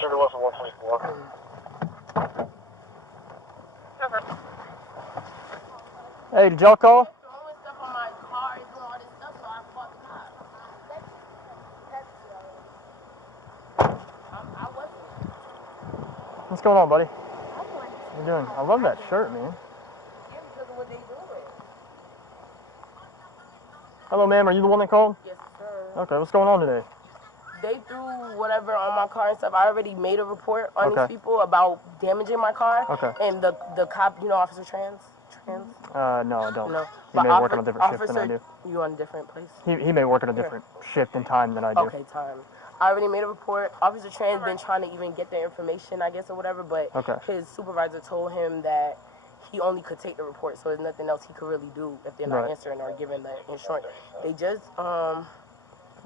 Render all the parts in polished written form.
31 for 124. Hey, did y'all call? Throwing stuff on my car, doing all this stuff, so I fought the cop. I wasn't. What's going on, buddy? I wasn't. What you doing? I love that shirt, man. Yeah, because of what they doing. Hello, ma'am. Are you the one that called? Yes, sir. Okay, what's going on today? They threw whatever on my car and stuff. I already made a report on Okay. these people about damaging my car. Okay. And the cop, you know, Officer Trans? No, I don't. No. He may work on a different shift than I do. You on a different place? He may work on a different shift and time than I do. Okay, time. I already made a report. Officer Tran's been trying to even get the information, I guess, or whatever, but his supervisor told him that he only could take the report, so there's nothing else he could really do if they're not answering or giving the insurance. They just,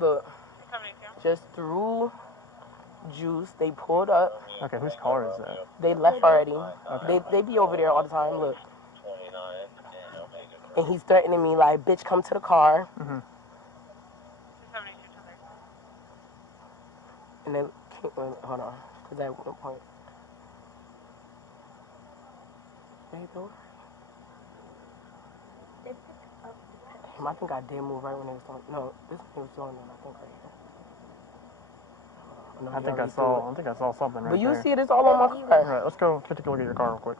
look, just threw juice. They pulled up. Okay, whose car is that? They left already. Okay. They be over there all the time, look. And he's threatening me like, bitch, come to the car. Mm-hmm. And then, hold on, because at one point. I think I did move right when they was doing. No, this one was doing it. I think right here. No, I think I saw something right there. But you there. see this all on my car. All right, let's go take a look at your car real quick.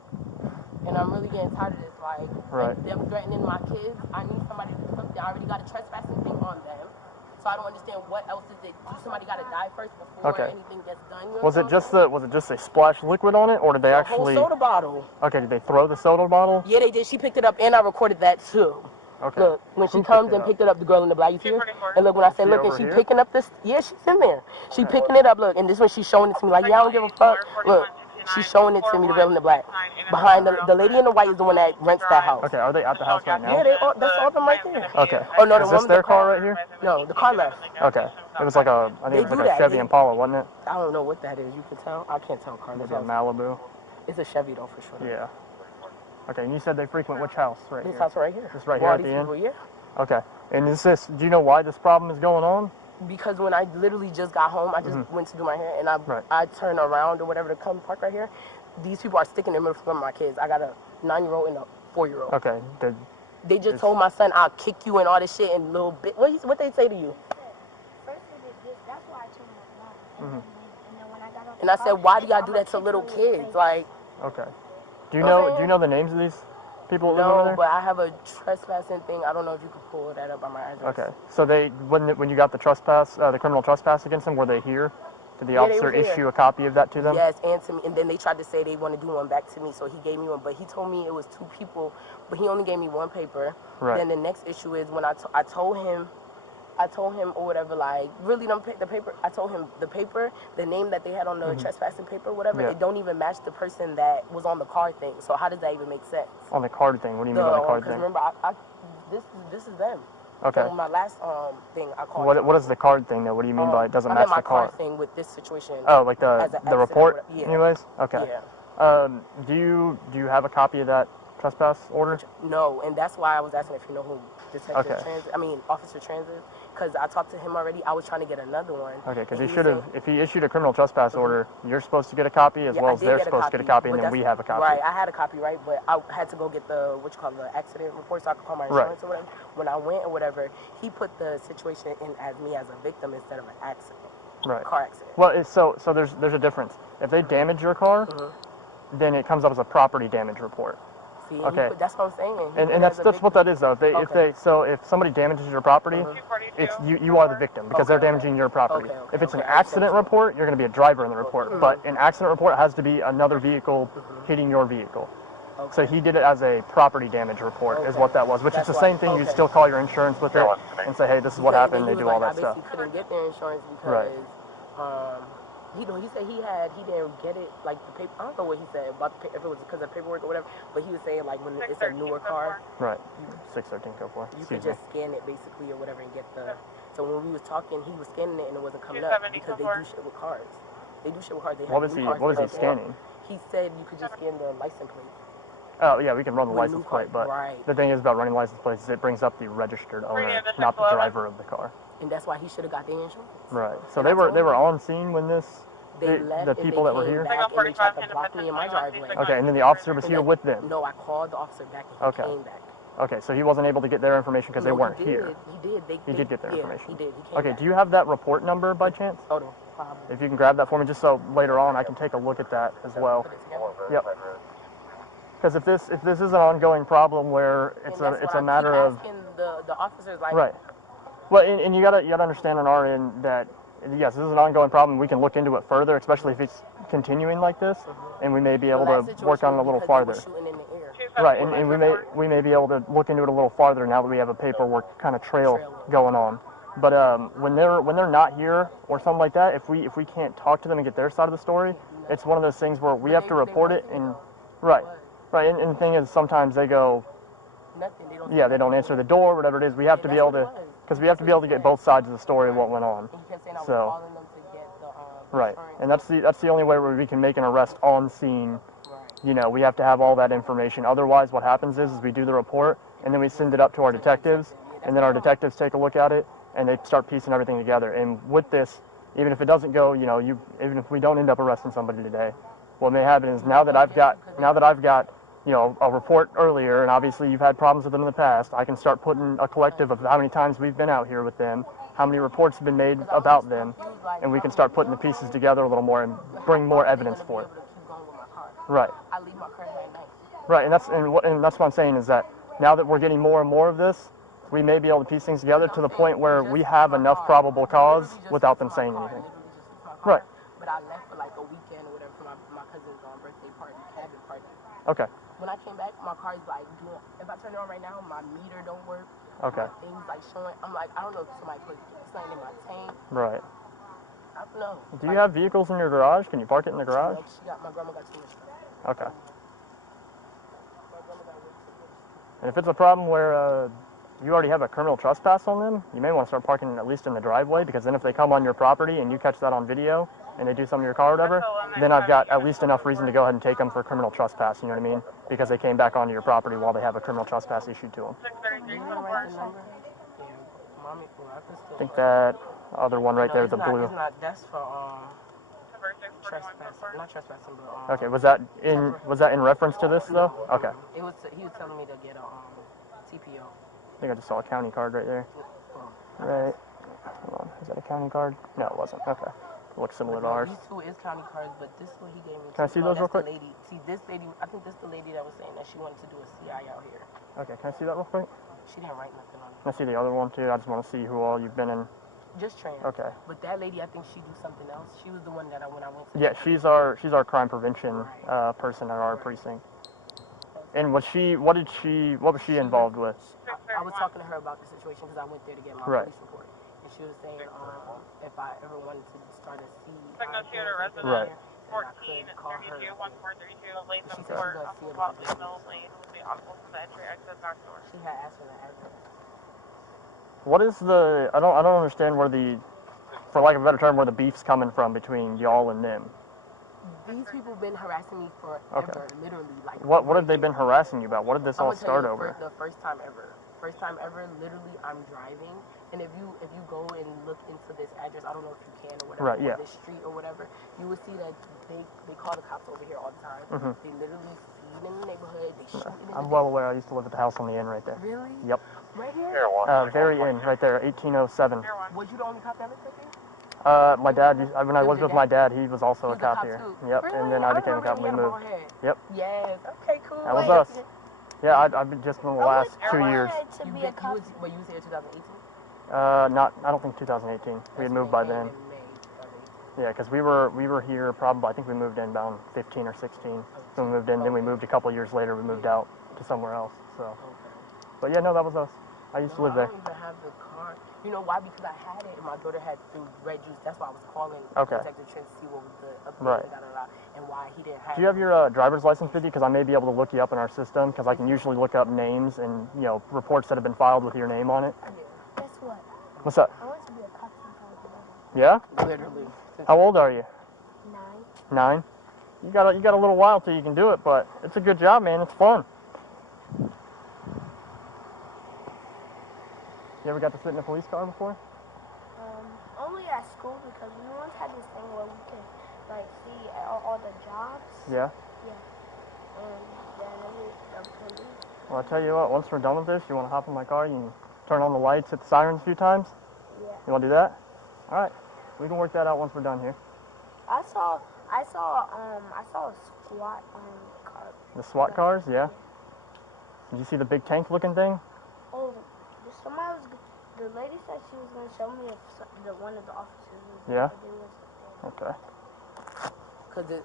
And I'm really getting tired of this. Like, them threatening my kids. I need somebody to do something. I already got a trespassing thing on them. So I don't understand what else is it. Do somebody got to die first before anything gets done? You know was it just a splash liquid on it, or did they actually? Whole soda bottle. Okay, did they throw the soda bottle? Yeah, they did. She picked it up, and I recorded that too. Okay. Look, when she comes and picked it up, the girl in the black, you see her? And look, when I said, look, and she picking up this, yeah, she's in there. She picking it up, look, and this one she's showing it to me, like, yeah, I don't give a fuck. Look, she's showing it to me, the girl in the black. Behind the lady in the white is the one that rents that house. Okay, are they at the house right now? Yeah, that's all of them right there. Okay. Oh, no, is this their car right here? No, the car left. Okay. It was like I think it was like a Chevy Impala, wasn't it? I don't know what that is. You can tell. I can't tell car. It's a Malibu. It's a Chevy, though, for sure. Yeah. Okay, and you said they frequent which house right here? This house right here. This right here at the end? People, yeah. Okay. And do you know why this problem is going on? Because when I literally just got home, I just went to do my hair, and I turned around or whatever to come park right here. These people are sticking in the middle of my kids. I got a 9-year-old and a 4-year-old. Okay. They just told my son, I'll kick you and all this shit and little bit. What they say to you? First they did this. That's why I told my mom. And then when I got off and I said, why do y'all do that to little kids? Like. Okay. Do you know the names of these people that live over there? No, but I have a trespassing thing. I don't know if you could pull that up on my address. Okay. So when you got the trespass, the criminal trespass against them, were they here? Did the officer issue a copy of that to them? Yes, and to me. And then they tried to say they want to do one back to me, so he gave me one. But he told me it was 2 people, but he only gave me 1 paper. Right. Then the next issue is when I told him or whatever, like, really the paper, I told him the paper, the name that they had on the trespassing paper, whatever, it don't even match the person that was on the card thing. So how does that even make sense? On the card thing? What do you mean by the card thing? Because remember, this is them. Okay. So my last thing I called. What is the card thing though? What do you mean by it doesn't match the car? My car thing with this situation. Oh, like the report. Yeah. Anyways. Okay. Yeah. Do you have a copy of that trespass order? No, and that's why I was asking if you know who Officer Trans is, because I talked to him already. I was trying to get another one. Okay, because he should have. If he issued a criminal trespass order, you're supposed to get a copy as well as they're supposed to get a copy, and then we have a copy. Right, I had a copy, right, but I had to go get the the accident report so I could call my insurance or whatever. When I went or whatever, he put the situation in as me as a victim instead of an accident. Right. Car accident. Well, so there's a difference. If they damage your car, then it comes up as a property damage report. See, that's what I'm saying. And that's what that is though. If somebody damages your property, it's you are the victim because they're damaging your property. If it's an accident report, you're going to be a driver in the report. But an accident report has to be another vehicle hitting your vehicle. So he did it as a property damage report is what that was, which is the same thing. You still call your insurance with it and say, hey, this is what happened. They do all that stuff. I basically couldn't get their insurance because he said he didn't get it, like the paper. I don't know what he said about if it was because of paperwork or whatever, but he was saying like when it's a newer car. Right. 613 code 4. You could just scan it basically or whatever and get the. So when we was talking, he was scanning it and it wasn't coming up because they do shit with cars. They do shit with cars. What was he scanning? He said you could just scan the license plate. Oh, yeah, we can run the license plate, but the thing is about running license plates is it brings up the registered owner, not the driver of the car. And that's why he should have got the insurance. Right. So they were on scene when this They left the people that were here? Back and they tried to block me in my driveway. Okay, and then the officer was here with them? No, I called the officer back and he came back. Okay, so he wasn't able to get their information because they weren't here. He did. He did get their information. He did. He came back. Do you have that report number by chance? Hold on. If you can grab that for me, just so later on I can take a look at that as well. Yep. Because if this is an ongoing problem where it's a matter of the officers like right. Well, and you gotta understand on our end that yes, this is an ongoing problem. We can look into it further, especially if it's continuing like this, and we may be able to work on it a little farther. Right, and we may be able to look into it a little farther now that we have a paperwork kind of trail going on. But when they're not here or something like that, if we can't talk to them and get their side of the story, it's one of those things where we have to report it and right. And the thing is, sometimes they go, they don't answer the door, whatever it is. We have to be able to, because we have to be able to get both sides of the story of what went on. So, right, and that's the only way where we can make an arrest on scene. You know, we have to have all that information. Otherwise, what happens is we do the report, and then we send it up to our detectives, and then our detectives take a look at it, and they start piecing everything together. And with this, even if it doesn't go, even if we don't end up arresting somebody today, what may happen is now that I've got, a report earlier, and obviously you've had problems with them in the past, I can start putting a collective of how many times we've been out here with them, how many reports have been made about them, and we can start putting the pieces together a little more and bring more evidence for it. Right. I leave my car at night. Right, and that's what I'm saying is that now that we're getting more and more of this, we may be able to piece things together to the point where we have enough probable cause without them saying anything. Right. But I left for like a weekend or whatever for my cousin's birthday party, cabin party. Okay. When I came back, my car's like doing. If I turn it on right now, my meter don't work. Okay. Things like showing. I'm like, I don't know if somebody put something in my tank. Right. I don't know. Do you have vehicles in your garage? Can you park it in the garage? My grandma got too much stuff. Okay. And if it's a problem where you already have a criminal trespass on them, you may want to start parking at least in the driveway, because then if they come on your property and you catch that on video and they do something to your car or whatever, then I've got at least enough reason to go ahead and take them for criminal trespass, you know what I mean? Because they came back onto your property while they have a criminal trespass issued to them. I think that other one right there, the blue. That's for trespassing, not trespassing, but okay, was that in reference to this though? Okay. He was telling me to get a TPO. I think I just saw a county card right there. Right. Hold on. Is that a county card? No, it wasn't. Okay. It looks similar to ours. These two is county cards, but this one he gave me. Can I see those real quick? See, this lady, I think this is the lady that was saying that she wanted to do a CI out here. Okay, can I see that real quick? She didn't write nothing on it. Can I see the other one too? I just want to see who all you've been in. Just trans. Okay. But that lady, I think she do something else. She was the one that when I went to. Yeah, she's our crime prevention person at our precinct. And what was she involved with? I was talking to her about the situation because I went there to get my police report. And she was saying if I ever wanted to start a CI, right. 1432, 1432, late She support, had asked for the address. What is the? I don't understand where the, for lack of a better term, where the beef's coming from between y'all and them. These people been harassing me forever, literally. Like what have they been harassing you about? What did this all start over? The first time ever. First time ever. Literally, I'm driving, and if you go and look into this address, I don't know if you can or whatever, right, yeah. This street or whatever, you will see that they call the cops over here all the time. Mm-hmm. They literally feed in the neighborhood. They shoot in the I'm well aware. I used to live at the house on the inn right there. Really? Yep. Right here? Very inn, right there, 1807. Was you the only cop that lived right there? My dad, when I lived with my dad, he was also a cop here. Too. Yep, Really? and then I became a cop when we moved. Yep. Yes. Okay, cool. That was us. Yeah, I've been just in the last 2 years. You was here 2018? I don't think 2018. We had moved by then. Yeah, because we were here probably, I think we moved in about 15 or 16. So we moved in, then we moved a couple years later, we moved out to somewhere else, so. But yeah, no, that was us. I used to live there. I don't even have the car. You know why? Because I had it and my daughter had through red juice. That's why I was calling Detective Trent to see what was the update and why he didn't have it. Do you have your driver's license with you? Because I may be able to look you up in our system, because I can usually look up names and, reports that have been filed with your name on it. Guess what? What's up? I want to be a cop since I was 11. Yeah? Literally. How old are you? 9. 9? You got a little while till you can do it, but it's a good job, man. It's fun. You ever got to sit in a police car before? Only at school because we once had this thing where we could the jobs. Yeah? Yeah. And then the police. Well, I'll tell you what, once we're done with this, you want to hop in my car, you can turn on the lights, hit the sirens a few times? Yeah. You want to do that? All right. We can work that out once we're done here. I saw a SWAT car. The SWAT cars? Yeah. Did you see the big tank looking thing? Oh, the lady said she was gonna show me if one of the officers was Yeah? there. Okay.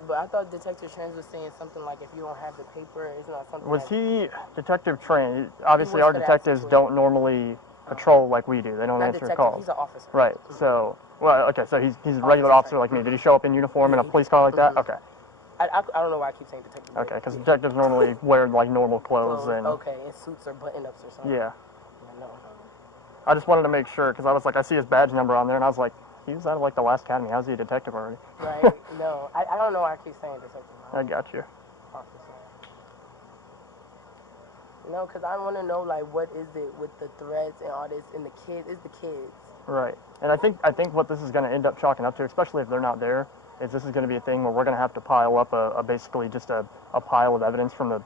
But I thought Detective Trans was saying something like if you don't have the paper, it's not something. Was that he Detective Trans? Obviously, our for that detectives situation. don't normally patrol like we do. They don't Not answer detective, calls. he's an officer. Right. So, well, okay. So he's a regular officer like me. Did he show up in uniform in a police car like that? Okay. I don't know why I keep saying detective. Okay, because detectives normally wear like normal clothes and. Okay, and suits or button-ups or something. Yeah. No. I just wanted to make sure because I was like, I see his badge number on there, and I was like, he was out of like the last academy. How's he a detective already? Right. No, I don't know why I keep saying detective. I got you. Officer. No, because I want to know like what is it with the threats and all this and the kids. It's the kids. Right. And I think what this is going to end up chalking up to, especially if they're not there, is this is going to be a thing where we're going to have to pile up basically just a pile of evidence from the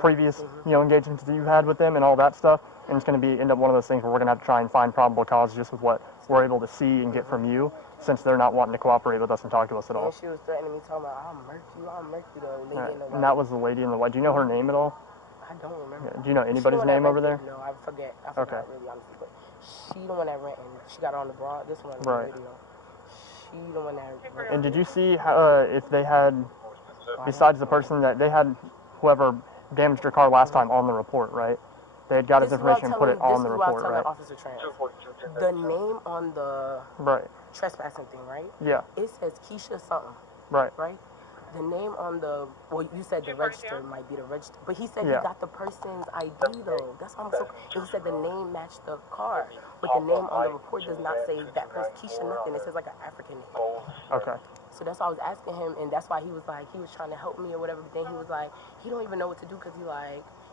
previous engagements that you've had with them and all that stuff, and it's going to end up one of those things where we're going to have to try and find probable cause just with what we're able to see and get from you, since they're not wanting to cooperate with us and talk to us at all. And she was threatening me, talking about I'll murk you, the lady in the white. And that was the lady in the white. Do you know her name at all? I don't remember. Yeah. Do you know anybody's name over there? No, I forget really honestly, but she the one that ran and she got on the broad. This one, right. The video. She the one that. And did you see if they had, besides the person that they had, whoever damaged your car last time on the report, right? They had got his information and put it on the report, right? Officer Trans. The name on the trespassing thing, right? Yeah. It says Keisha something. Right. Right? The name on the, well, you said the register might be the register, but he said he got the person's ID though. That's why I'm so, and he said the name matched the car, but the name on the report does not say that person, Keisha nothing. It says like an African name. Okay. So that's why I was asking him, and that's why he was trying to help me or whatever, but then he was like, he don't even know what to do because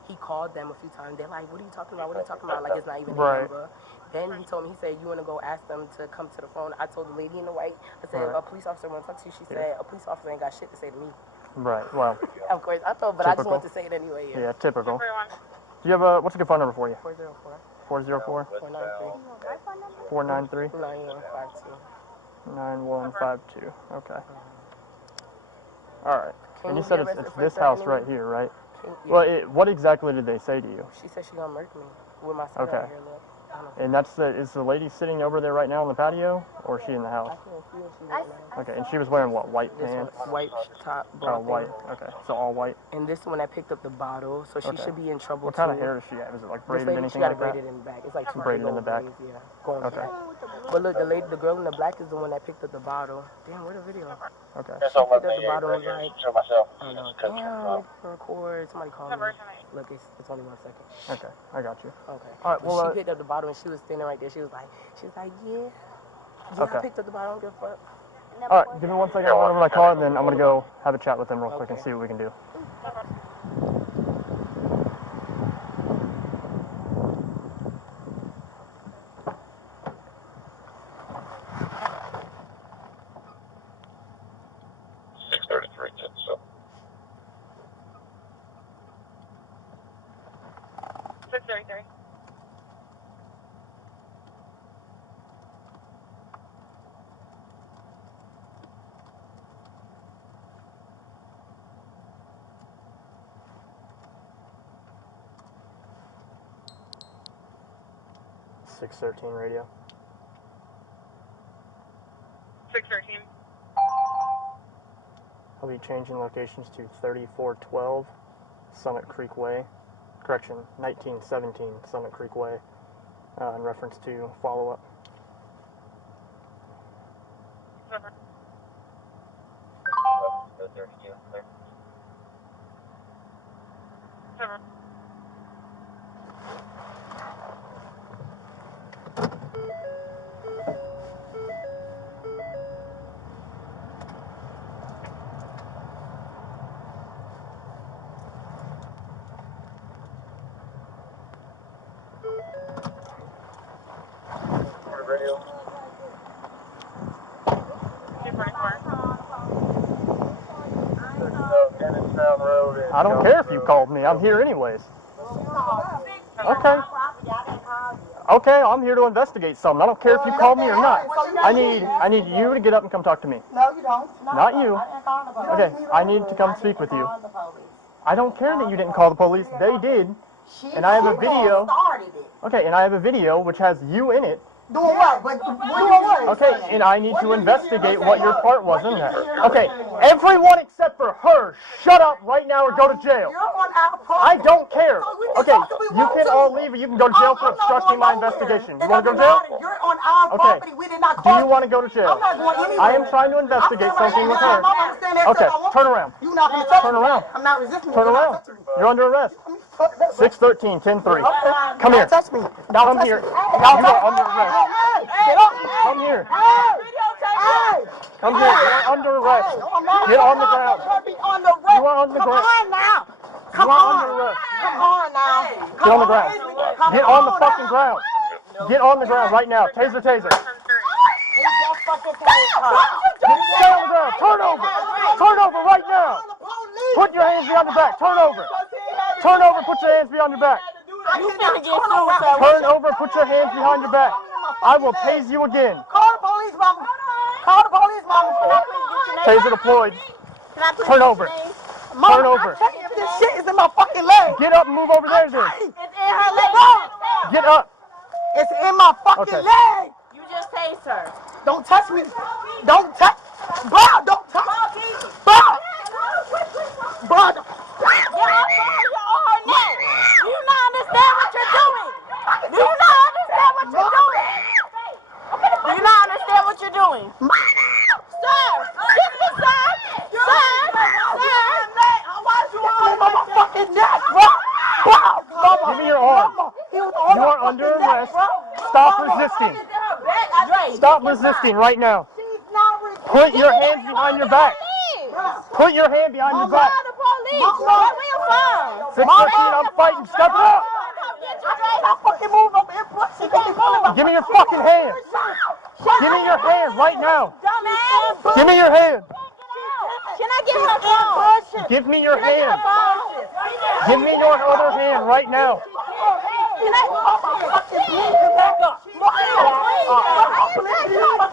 he called them a few times. They're like, what are you talking about? What are you talking about? Like, it's not even their number. Then he told me, he said, you want to go ask them to come to the phone. I told the lady in the white, I said, a police officer want to talk to you. She said, a police officer ain't got shit to say to me. Right, well. Of course, I thought, but typical. I just wanted to say it anyway. Yeah, typical. Do you have what's a good phone number for you? 404. 404? 493. 493? 9152. 9152, okay. All right. And you said it's this house right here, right? Well, what exactly did they say to you? She said she's gonna murk me with my son right here. Look. And is the lady sitting over there right now on the patio, or is she in the house? I can't see if she's right now. Okay, and she was wearing what, white pants? White top. Oh, white. Okay, so all white. And this one that picked up the bottle, so she should be in trouble. What kind of hair does she have? Is it like braided, anything like that? She got it braided in the back. It's like two braided in the back. Braids, yeah. Going back. But look, the girl in the black is the one that picked up the bottle. Damn, where the video? Okay. She picked up the bottle and was like, oh no, damn, it can record. Somebody call me. Look, it's only 1 second. Okay, I got you. Okay. All right, well, she picked up the bottle and she was standing right there. She was like, yeah. Okay. I picked up the bottle. I don't give a fuck. All right, give me 1 second. I'll run over my car, and then I'm gonna go have a chat with them real quick and see what we can do. .613 radio. 613. I'll be changing locations to 3412 Summit Creek Way. Correction, 1917 Summit Creek Way, in reference to follow-up. Radio. 244. I don't care if you called me. I'm here anyways. Okay. Okay, I'm here to investigate something. I don't care if you called me or not. I need you to get up and come talk to me. No, you don't. Not you. Okay, I need to come speak with you. I don't care that you didn't call the police. They did. And I have a video. Okay, and I have a video which has you in it. Doing what? But doing what? Okay, and I need to investigate what your part was in that. Okay, everyone except for her, shut up right now or go to jail. I don't care. Okay, you can all leave or you can go to jail for obstructing my investigation. You want to go to jail? You're on our property. We did not do you want to go to jail? I'm not going anywhere. I am trying to investigate something with her. Okay, turn around. You're not going to touch me. Turn around. I'm not resisting. Turn around. You're under arrest. 613, 10-3. Come here. Touch me. Come here. You are under arrest. Come here. Come here. You are under arrest. Get on the ground. You are on the ground. Come on now. You are under arrest. Come on now. Get on the ground. Get on the fucking ground. Get on the ground right now. Taser, taser. Stay on the ground. Turn over. Turn over right now. Put your hands behind your back. Turn over. Turn over. Put your hands behind your back. Turn over. Put your hands behind your back. I will tase you again. Call the police, mama. Call the police, mama. Taser deployed. Turn over. Turn over. This shit is in my fucking leg. Get up and move over there, then. It's in her leg. Get up. It's in my fucking leg. You just tased her. Don't touch me. Don't touch. Bro, don't touch. Bro. Bro. Do you not understand what you're doing? Do you not understand what you're doing? Do you not understand what you're doing? Sir! Give me, sir! Sir! On my fucking neck, bro. Bro. Give me your arm. You are under arrest. Stop resisting. Stop resisting right now. Put your hands behind your back. Put your hand behind your back. 613, I'm fighting. Step it up. Give me your fucking hand. Give me your hand right now. Give me your hand. Can I get her phone? Give me your hand. Give me your other hand right now.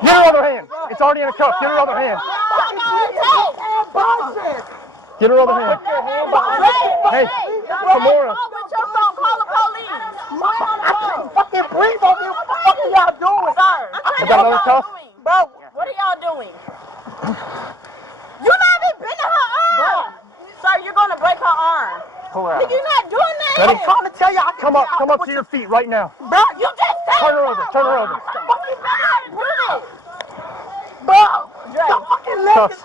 Get her other hand. It's already in a cuff. Get her other hand. Get her other hand. Hey, Kimora. Call the police. I can't fucking breathe over here. What the fuck are y'all doing? You got another cuff? Bro, what are y'all doing? You're not even bending her arm. Sir, you're gonna break her arm. Pull her out. You're not doing that. Ready? I'm trying to tell y'all. Come up to your feet right now. Bro, you just said Turn her over. Turn her over. Bro, your fucking leg Cuffs. is...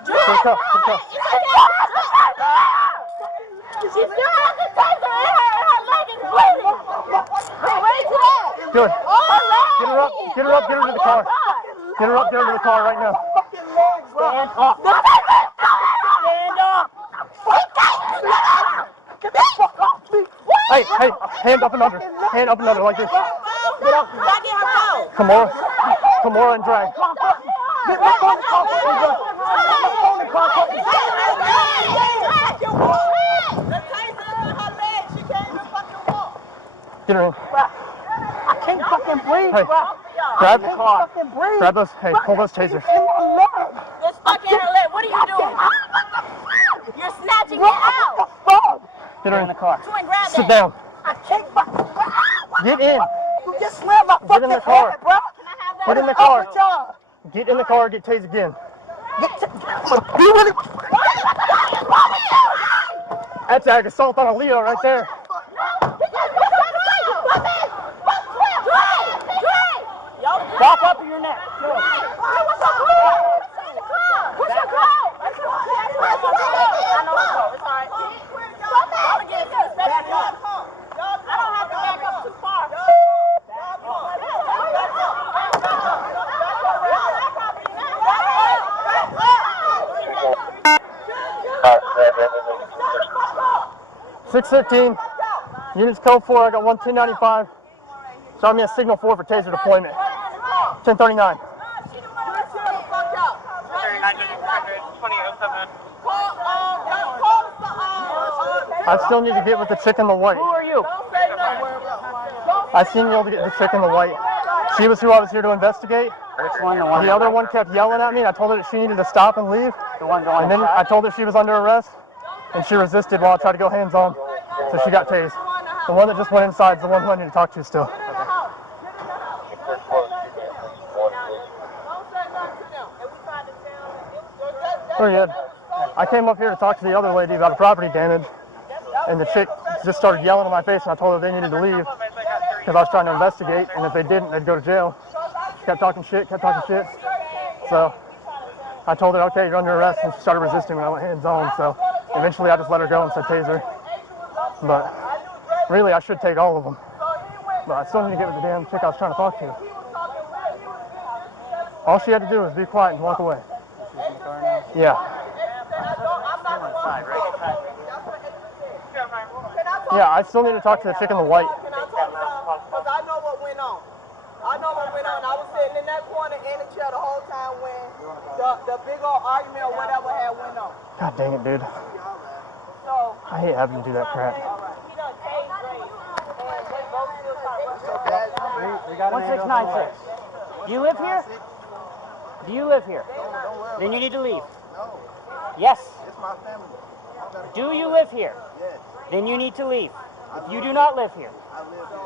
Put a cuff. Put a cuff. She still has the taser in her and her leg is bleeding. Where's that? Good. Get her up. Get her up. Get her to the car. Get her up. Get her to the car right now. Stand up. Stand up. Get the fuck off me. Hey, hey, hand up and under. Hand up and under like this. Get up. Back in her phone. Kimora and drag. Get my phone and call the police. Get my phone and call the police. The taser's in her leg. She can't even fucking walk. Get her in. I can't fucking breathe, Hey, bro. grab I can't fucking breathe. Grab those. Hey, pull those tasers. In my leg. It's stuck in her leg. What are you doing? You're snatching it out. What the fuck? Get her in the car. Twin, grab Sit that. down. I can't fucking... Get in. You just slammed my fucking Get in the car. head, bro. Can I have that? Get in the car. What's up? Get in the car. Get tased again. You really... That's ag assault on a Leo right there. Back up your neck. Six 615, units code 4, I got 11095. Shot me a signal 4 for taser deployment. 1039. 39, 2007. Call the I still need to get with the chick in the white. Who are you? I seen you able to get the chick in the white. She was who I was here to investigate. Which one? The one? The other one kept yelling at me, and I told her that she needed to stop and leave. The one going And then I told her she was under arrest, and she resisted while I tried to go hands-on, so she got tased. The one that just went inside is the one who I need to talk to still. We're good. I came up here to talk to the other lady about a property damage, and the chick just started yelling in my face, and I told her they needed to leave because I was trying to investigate, and if they didn't, they'd go to jail. She kept talking shit. So I told her, okay, you're under arrest, and she started resisting when I went hands-on, so eventually I just let her go and said taser. But really, I should take all of them. But I still need to get with the damn chick I was trying to talk to. All she had to do was be quiet and walk away. Yeah. Yeah, I still need to talk to the chick in the white. Because I know what went on. I was sitting in that corner in the chair the whole time when the big old argument or whatever had went on. God dang it, dude. So I hate having to do that crap. 1696. Do you live here? Do you live here? Then you need to leave. Yes. It's my family. Do you live here? Yes. Then you need to leave. If you do not live here. I live here.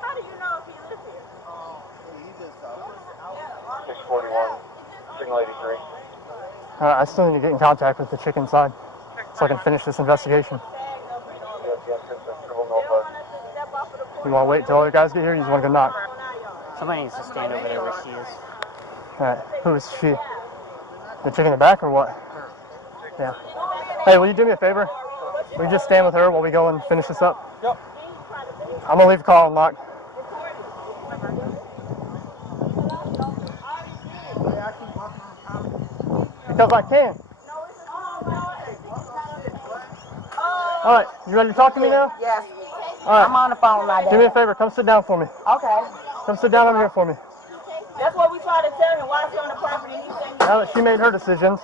How do you know if he lives here? He just talking. 641, signal 83. I still need to get in contact with the chick inside so I can finish this investigation. You want to wait until other guys get here? You just want to go knock? Somebody needs to stand over there where she is. Alright, who is she? The chick in the back or what? Yeah. Hey, will you do me a favor? Will you just stand with her while we go and finish this up? Yep. I'm gonna leave the call unlocked. Because I can. Alright, you ready to talk to me now? Yes. Alright. I'm on the phone right Do me a favor, come sit down for me. Okay. Come sit down over here for me. That's what we try to tell him. Why is he on the property? He said Now that she made her decisions.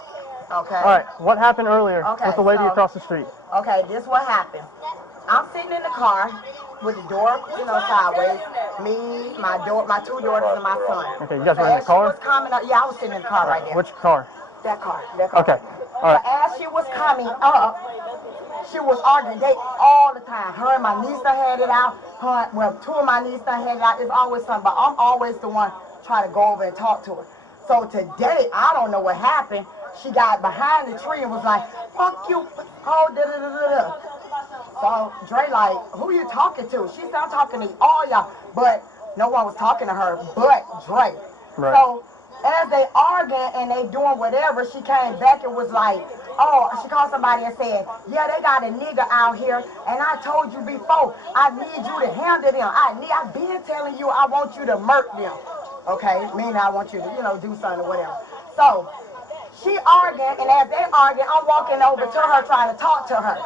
Okay. Alright, what happened earlier Okay, with the lady so- across the street? Okay, this what happened. I'm sitting in the car with the door, sideways. Me, my two daughters, and my son. Okay, you guys were in the As car? she was coming up, yeah, I was sitting in the car right there. Which car? That car. Okay, alright. As she was coming up, she was arguing. They all the time. Her and my niece done had it out. Two of my nieces done had it out. It's always something, but I'm always the one trying to go over and talk to her. So today, I don't know what happened. She got behind the tree and was like, fuck you, oh, da-da-da-da-da. So Dre like, who you talking to? She said, I'm talking to all y'all. But no one was talking to her but Dre. Right. So as they arguing and they doing whatever, she came back and was like, oh, she called somebody and said, yeah, they got a nigga out here, and I told you before, I need you to handle them. I've been telling you I want you to murk them. Okay, meaning I want you to, do something or whatever. So she arguing, and as they arguing, I'm walking over to her trying to talk to her.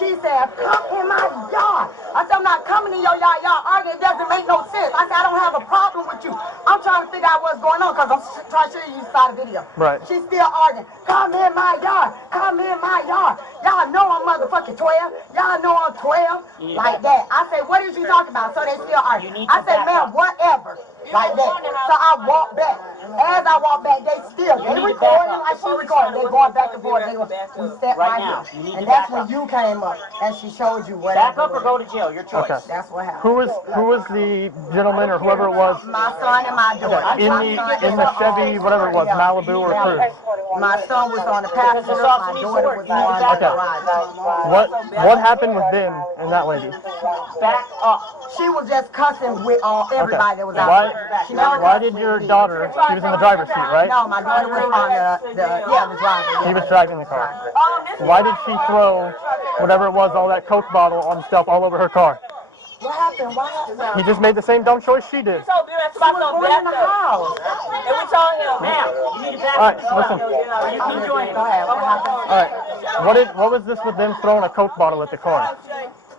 She said, come in my yard. I said, I'm not coming in your yard. Y'all arguing, it doesn't make no sense. I said, I don't have a problem with you. I'm trying to figure out what's going on because I'm trying to show you inside the video. Right. She's still arguing, come in my yard. Come in my yard. Y'all know I'm motherfucking 12. Y'all know I'm 12. Like that. I said, what is you talking about? So they still arguing. I said, man, whatever. Like that. So I walked back. As I walked back, they recording like she recording. They going back and forth. We sat right here. And that's when you came up and she showed you what. Back up or go to jail, your choice. Okay. That's what happened. Who was the gentleman or whoever it was My son and my daughter. in the Chevy, whatever it was, Malibu or Cruise? My son was on the passenger. My daughter was on the Okay. garage. What happened with them and that lady? Back up. She was just cussing with everybody that was out there. She never Why did your daughter, she was in the driver's seat, right? No, my daughter was on the driver. She was driving the car. Why did she throw whatever it was, all that Coke bottle on stuff all over her car? What happened? What happened? He just made the same dumb choice she did. She was going in the house. And we told him, Ma'am, you need to back All right, up. listen. You keep joining. Go ahead. What happened? All right. What was this with them throwing a Coke bottle at the car?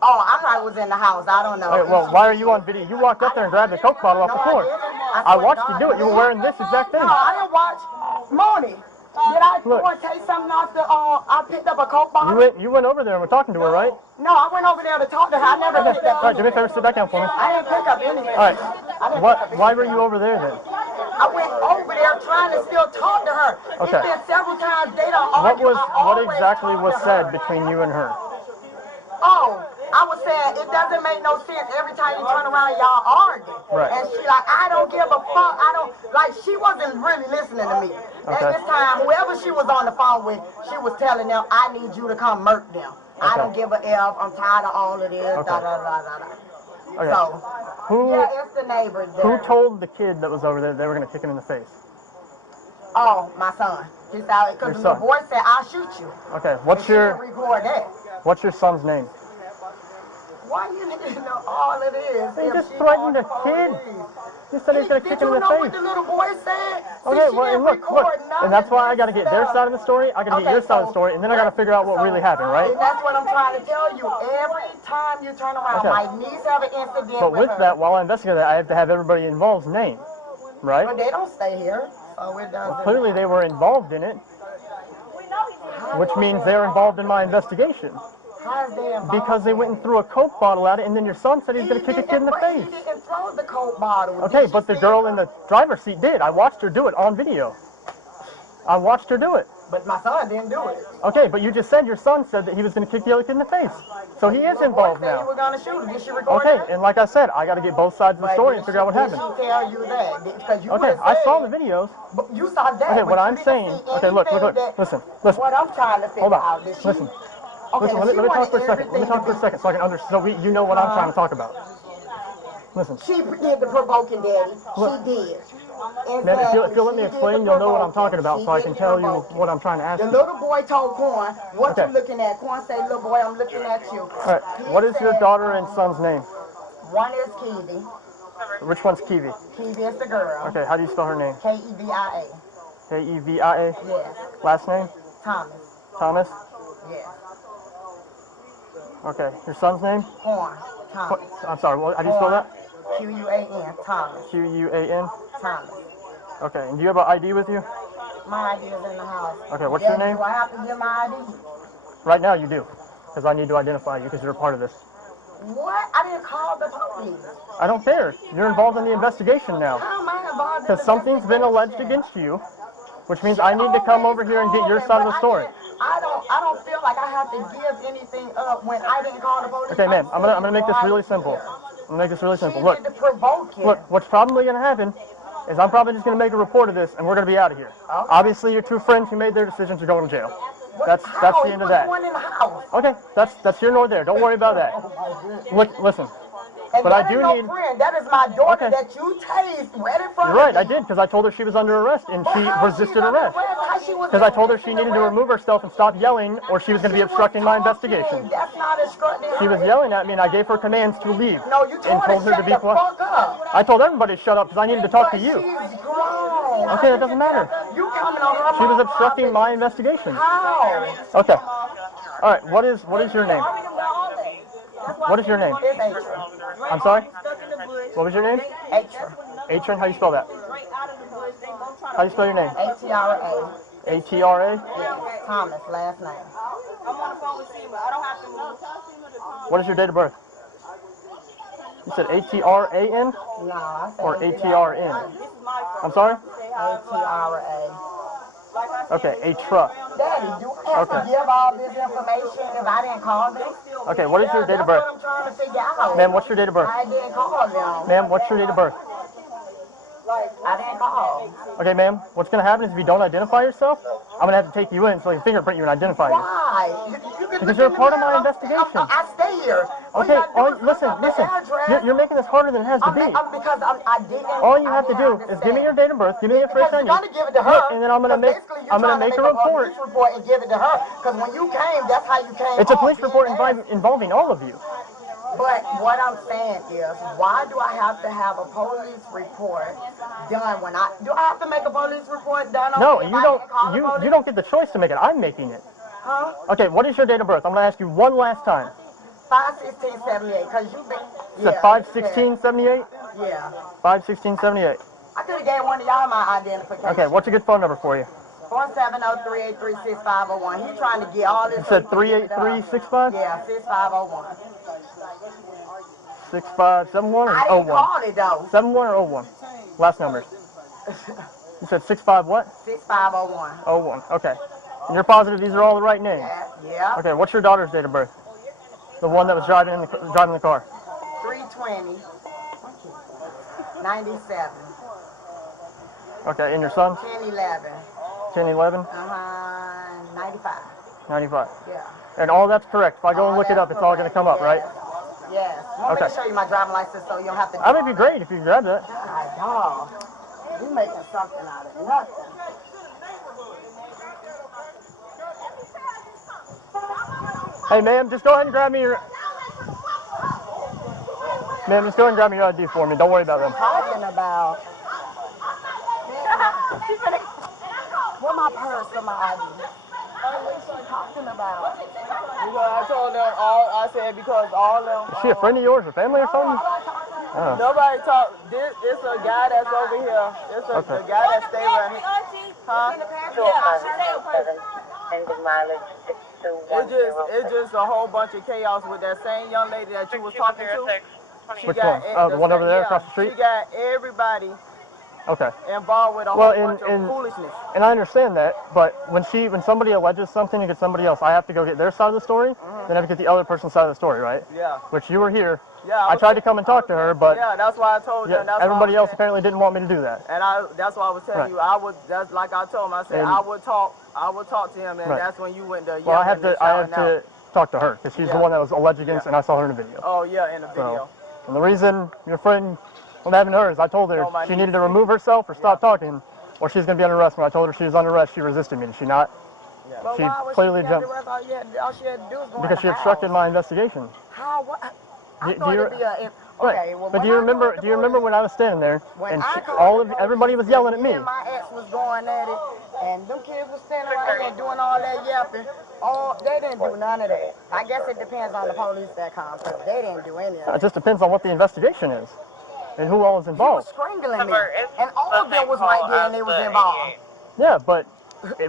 Oh, I probably was in the house. I don't know. Okay, well, why are you on video? You walked up there and grabbed the Coke bottle off the floor. I watched you do it. You were wearing this exact thing. No, I didn't watch Moni. Did I go and take something off the, I picked up a Coke bottle? You went over there and were talking to her, right? No, I went over there to talk to her. I never picked up Alright, do me a favor, sit back down for me. I didn't pick up anything. Alright, why were you over there then? I went over there trying to still talk to her. Okay. It's been several times they don't argue. What exactly was said between you and her? Oh, I was saying it doesn't make no sense every time you turn around y'all argue. Right. And she like, I don't give a fuck. I don't, like, she wasn't really listening to me. At this time, whoever she was on the phone with, she was telling them, I need you to come murk them. I don't give a F. I'm tired of all of this. Da, da, da, da, da. Okay. So, yeah, it's the neighbors there. Who told the kid that was over there they were going to kick him in the face? Oh, my son. He's out because the boy said, I'll shoot you. Okay, what's your son's name? Why you need to know all of this? He just threatened a kid. He said he's going to kick him in the face. Did you know what the little boy said? Okay, well, and look, and that's why I got to get their side of the story, I got to get your side of the story, and then I got to figure out what really happened, right? And that's what I'm trying to tell you. Every time you turn around, my niece have an incident but with that, while I investigate that, I have to have everybody involved's name, right? But they don't stay here, so it doesn't. Well, clearly they were involved in it, which means they're involved in my investigation. How is they involved? Because they went and threw a Coke bottle at it, and then your son said he's going to kick a kid in the face. He didn't throw the Coke bottle. Okay, but the girl in the driver's seat did. I watched her do it on video. I watched her do it. But my son didn't do it. Okay, but you just said your son said that he was going to kick the other kid in the face. So he is involved now. You were going to shoot him. Did she record Okay, that? and like I said, I got to get both sides of the story and figure out what happened. Did she tell you that? Because you Okay, I saw the videos. But you saw that. Okay, what I'm saying. Okay, look, listen. What I'm trying to figure out. Hold on. Listen. Listen, let me talk for a second. Let me talk for a second so I can understand. So you know what I'm trying to talk about. Listen. She did the provoking, Daddy. She did. Man, if you'll let me explain, you'll know what I'm talking about, so I can tell you what I'm trying to ask you. The little boy told Quan, what you looking at? Quan said, little boy, I'm looking at you. All right. What is your daughter and son's name? One is Kiwi. Which one's Kiwi? Kiwi is the girl. Okay, how do you spell her name? K-E-V-I-A. K-E-V-I-A? Yes. Last name? Thomas. Thomas? Yes. Okay, your son's name? Quan. Thomas. I'm sorry, how do you spell that? Q-U-A-N. Thomas. Q-U-A-N? Thomas. Okay, and do you have an ID with you? My ID is in the house. Okay, what's your name? Do I have to give my ID? Right now you do, because I need to identify you because you're a part of this. What? I didn't call the police. I don't care. You're involved in the investigation now. How am I involved? Because something's been alleged against you, which means I need to come over here and get your side of the story. I don't feel like I have to give anything up when I didn't call the police. Okay, ma'am, I'm gonna make this really simple. I'm gonna make this really simple. Look, what's probably gonna happen is I'm probably just gonna make a report of this, and we're gonna be out of here. Okay. Obviously, your two friends who made their decisions are going to jail. That's the end of that. Okay, that's here nor there. Don't worry about that. Look, listen. And but I do need. Friend. That is my daughter that you tased right in front You're right, of me. I did, because I told her she was under arrest, and she resisted arrest. Because I told her she needed to remove herself and stop yelling, or she was going to be obstructing my investigation. That's not obstructing. She was yelling at me, and I gave her commands to leave. No, you told her to be quiet. I told everybody to shut up, because I needed to talk to you. She's grown. Okay, that doesn't matter. You coming on her? She was obstructing my investigation. How? Okay. All right. What is your name? What is your name? I'm sorry? What was your name? Atron. How do you spell that? How do you spell your name? A-T-R-A. A-T-R-A? Yes. Thomas, last name. I'm on the phone with Seema. I don't have to move. What is your date of birth? You said A-T-R-A-N? No, I said or A-T-R-N? I'm sorry? A-T-R-A. Okay, Atra. Daddy, you have to give all this information if I didn't call them. Okay, what is your date of birth? That's what I'm trying to figure out. Ma'am, what's your date of birth? I didn't call them. Ma'am, what's your date of birth? I didn't call. Okay, ma'am, what's going to happen is if you don't identify yourself, I'm going to have to take you in so I can fingerprint you and identify you. Why? Because you're a part of my investigation. I stay here. Okay, listen. You're making this harder than it has to be. Because I didn't. All you have to do is give me your date of birth, give me your first name, and then I'm gonna make a report. And give it to her. Because when you came, that's how you came. It's a police report involving all of you. But what I'm saying is, why do I have to have a police report done when do I have to make a police report done on No, me? you don't get the choice to make it. I'm making it. Huh? Okay, what is your date of birth? I'm gonna ask you one last time. 5/16/78, because you've been... You said 5/16/78? Yeah. 5/16/78. I could have gave one of y'all my identification. Okay, what's a good phone number for you? 470-383-6501. He's trying to get all this. You said 38365? Yeah, 6501. 6571 or I 01? didn't call it though. 71 or 01? Last numbers. You said 65 what? 6501. 01. Okay. And you're positive these are all the right names? Yeah. Okay. What's your daughter's date of birth? The one that was driving the car. 320. 97. Okay. And your son? 1011. 1011? 95. 95. Yeah. And all that's correct. If I go and look it up, it's all going to come up, right? Yes. Want me to show you my driving license so you don't have to. That would be great if you could grab that. God, dog. You making something out of nothing. Hey, ma'am, just go ahead and grab me your... Ma'am, just go ahead and grab me your ID for me. Don't worry about them. Talking about... Where my purse or my ID? What is she talking about? Because I told them I said because all them... Is she a friend of yours or family or something? Oh. Nobody talk. It's a guy that's over here. It's a guy that stay right here. Huh? It's just a whole bunch of chaos with that same young lady that you was talking to. Which one? Oh, the one over there across the street? She got everybody involved with a whole bunch of foolishness. And I understand that, but when somebody alleges something against somebody else, I have to go get their side of the story, then I have to get the other person's side of the story, right? Yeah. Which you were here. Yeah. I tried to come and talk to her, but that's why I told you. Everybody else apparently didn't want me to do that. And that's why I was telling you. That's like I told him. I said I would talk to him, and that's when you went to. Well, I have to talk to her because she's the one that was alleged against, and I saw her in the video. Oh yeah, in the video. And the reason your friend was having her is I told her she needed to remove herself or stop talking, or she's going to be under arrest. When I told her she was under arrest, she resisted me. Did she not? Yeah. She clearly jumped. All she had to do was go because she obstructed my investigation. How? What? Do you remember when I was standing there and everybody was yelling at me? My ex was going at it, and them kids was standing right there doing all that yapping. Oh, they didn't do none of that. I guess it depends on the police that comes, because they didn't do any of that. It just depends on what the investigation is and who all is involved. He was strangling me, and all of them was right there, and they was involved. Yeah, but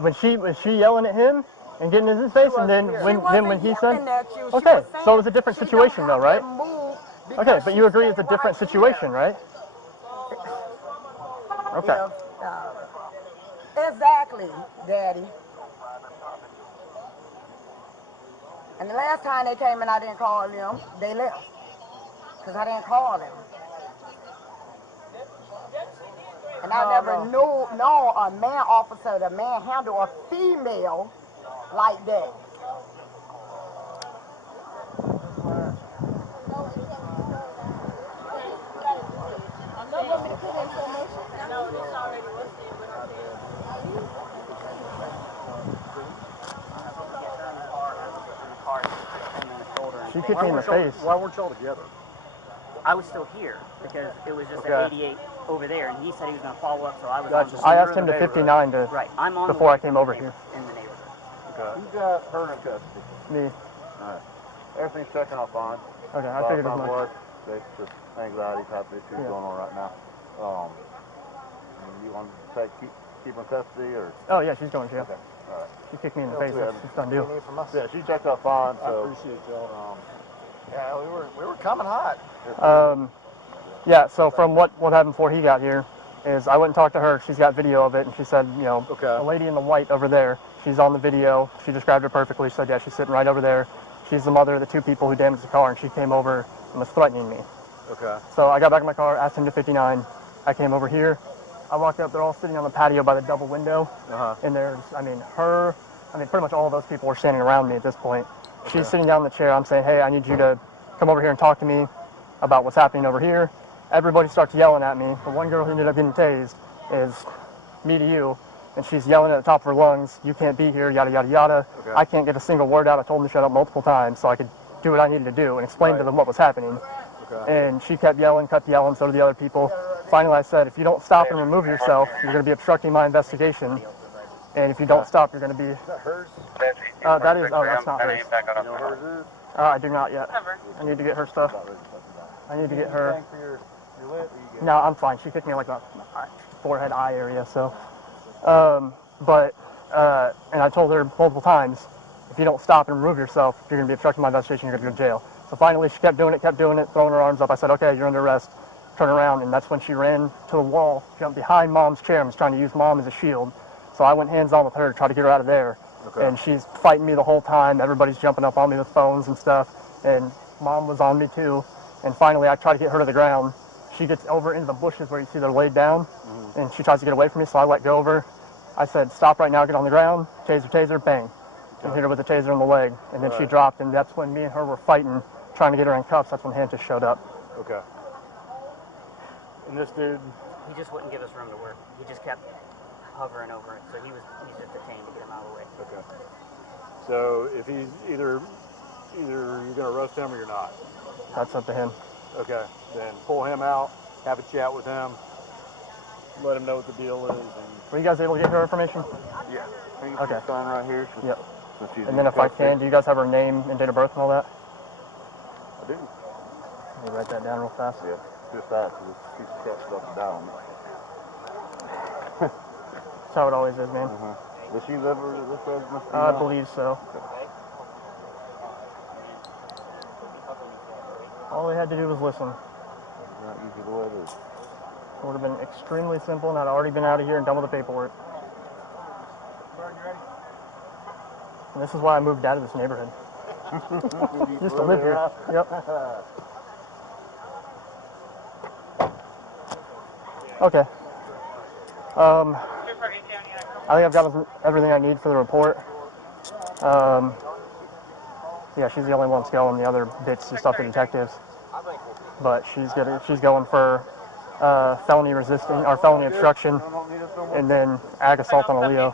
was she yelling at him and getting in his face, and then when he said, okay, so it was a different situation though, right? Okay, but you agree it's a different situation, right? Okay. Exactly, Daddy. And the last time they came and I didn't call them, they left. Because I didn't call them. And I never knew a man officer, the man handle a female like that. She kicked me in the face. Why weren't y'all together? I was still here because it was just at 88 over there, and he said he was going to follow up, so I was Gotcha. I asked him to 59 before I came over here. In the neighborhood. Okay. Who got her in custody? Me. Alright. Everything's checking off fine. Okay, I figured as much. There's just anxiety type issues going on right now. You want to keep her in custody or? Oh yeah, she's going to jail. Okay. Alright. She kicked me in the face. That's a done deal. Yeah, she checked out fine. So. I appreciate y'all. Yeah, we were coming hot. Yeah. So from what happened before he got here, is I went and talked to her. She's got video of it, and she said, you know, the lady in the white over there. She's on the video. She described her perfectly. She said, yeah, she's sitting right over there. She's the mother of the two people who damaged the car, and she came over and was threatening me. Okay. So I got back in my car, asked him to 59. I came over here. I walked up. They're all sitting on the patio by the double window. And there's, pretty much all of those people were standing around me at this point. She's sitting down in the chair. I'm saying, hey, I need you to come over here and talk to me about what's happening over here. Everybody starts yelling at me. The one girl who ended up getting tased is me to you, and she's yelling at the top of her lungs, you can't be here, yada, yada, yada. I can't get a single word out. I told them to shut up multiple times so I could do what I needed to do and explain to them what was happening. And she kept yelling, so did the other people. Finally, I said, if you don't stop and remove yourself, you're going to be obstructing my investigation. And if you don't stop, you're going to be... Is that hers? That is... Oh, that's not hers. You know hers is? I do not yet. I need to get her stuff. I need to get her... No, I'm fine. She kicked me like the forehead eye area, so... But and I told her multiple times, if you don't stop and remove yourself, you're going to be obstructing my investigation, you're going to go to jail. So finally, she kept doing it, throwing her arms up. I said, okay, you're under arrest. Turn around, and that's when she ran to the wall, jumped behind Mom's chair, and was trying to use Mom as a shield. So I went hands-on with her to try to get her out of there. Okay. And she's fighting me the whole time. Everybody's jumping up on me with phones and stuff, and Mom was on me too. And finally, I try to get her to the ground. She gets over into the bushes where you see they're laid down, and she tries to get away from me, so I let go of her. I said, stop right now, get on the ground, taser, taser, bang. And hit her with a taser in the leg. And then she dropped, and that's when me and her were fighting, trying to get her in cuffs. That's when Hannah showed up. Okay. And this dude? He just wouldn't give us room to work. He just kept hovering over it, so he's just detained to get him out of the way. Okay. So if he's either you're going to arrest him or you're not. That's up to him. Okay. Then pull him out, have a chat with him, let him know what the deal is. Were you guys able to get her information? Yeah. Okay. Sign right here. Yep. And then if I can, do you guys have her name and date of birth and all that? I do. Let me write that down real fast. Yeah. Just that. She's kept stuff down. That's how it always is, man. Does she live at this residence? I believe so. All they had to do was listen. Not usually the way it is. It would have been extremely simple, and I'd already been out of here and done with the paperwork. And this is why I moved out of this neighborhood. Just to live here. Yep. Okay. I think I've got everything I need for the report. Yeah, she's the only one that's going. The other bits and stuff to detectives. But she's going for felony resisting or felony obstruction, and then ag assault on a Leo.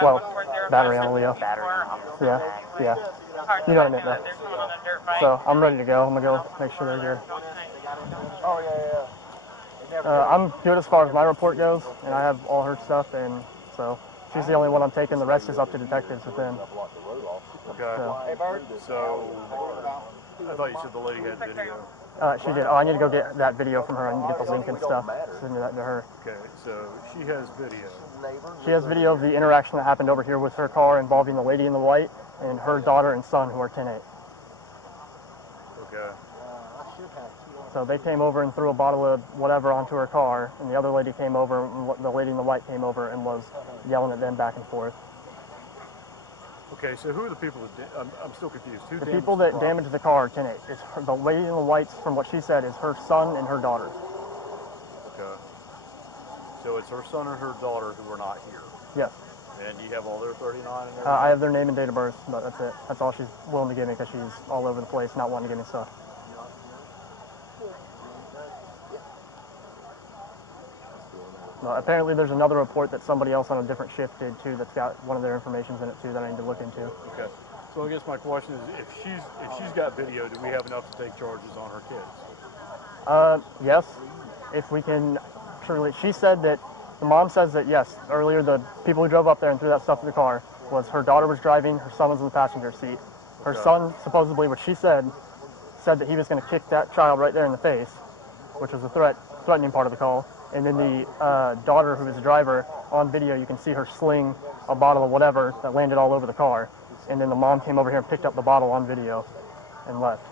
Well, battery on a Leo. Yeah, yeah. You know what I meant, though. So I'm ready to go. I'm gonna go make sure they're here. Oh, yeah. I'm good as far as my report goes, and I have all her stuff, and so she's the only one I'm taking. The rest is up to detectives with them. Okay. So I thought you said the lady had video. She did. Oh, I need to go get that video from her. I need to get the link and stuff. Send that to her. Okay, so she has video. She has video of the interaction that happened over here with her car involving the lady in the white and her daughter and son, who are 10-8. Okay. So they came over and threw a bottle of whatever onto her car, and the other lady came over, and the lady in the white came over and was yelling at them back and forth. Okay, so who are the people that I'm still confused. Who the people that damaged the car are 10-8. It's the lady in the whites, from what she said, is her son and her daughter. Okay. So it's her son and her daughter who are not here. Yes. And do you have all their 39 and everything? I have their name and date of birth, but that's it. That's all she's willing to give me because she's all over the place, not wanting to give me stuff. Well, apparently there's another report that somebody else on a different shift did too that's got one of their informations in it too that I need to look into. Okay. So I guess my question is, if she's got video, do we have enough to take charges on her kids? Yes. If we can truly, she said that, the mom says that yes, earlier the people who drove up there and threw that stuff in the car was her daughter was driving, her son was in the passenger seat. Her son, supposedly what she said that he was going to kick that child right there in the face, which was the threatening part of the call. And then the daughter, who was the driver, on video you can see her sling a bottle of whatever that landed all over the car. And then the mom came over here and picked up the bottle on video and left.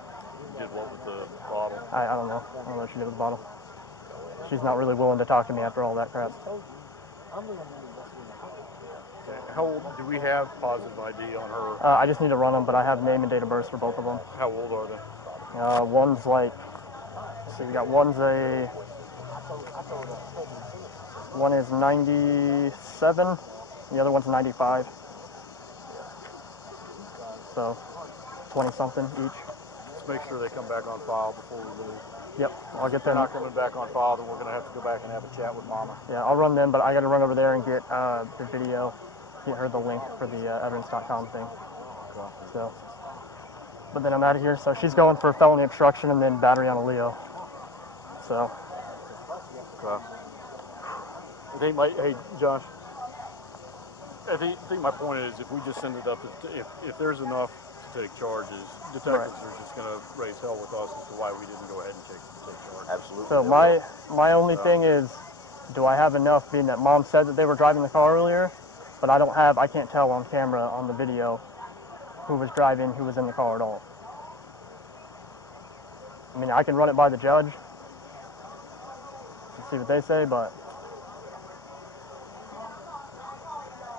Did what with the bottle? I don't know. I don't know what she did with the bottle. She's not really willing to talk to me after all that crap. Okay. How old do we have positive ID on her? I just need to run them, but I have name and date of birth for both of them. How old are they? One's like, let's see, we got one is 97, the other one's 95. So 20-something each. Let's make sure they come back on file before we leave. Yep, I'll get them. If they're not coming back on file, then we're going to have to go back and have a chat with Mama. Yeah, I'll run them, but I got to run over there and get the video, get her the link for the evidence.com thing. So, but then I'm out of here. So she's going for felony obstruction and then battery on a Leo. So. Okay. Hey, Josh, I think my point is if we just send it up, if there's enough to take charges, detectives are just going to raise hell with us as to why we didn't go ahead and take charges. Absolutely. So my only thing is, do I have enough, being that Mom said that they were driving the car earlier, but I can't tell on camera, on the video, who was driving, who was in the car at all. I mean, I can run it by the judge and see what they say, but...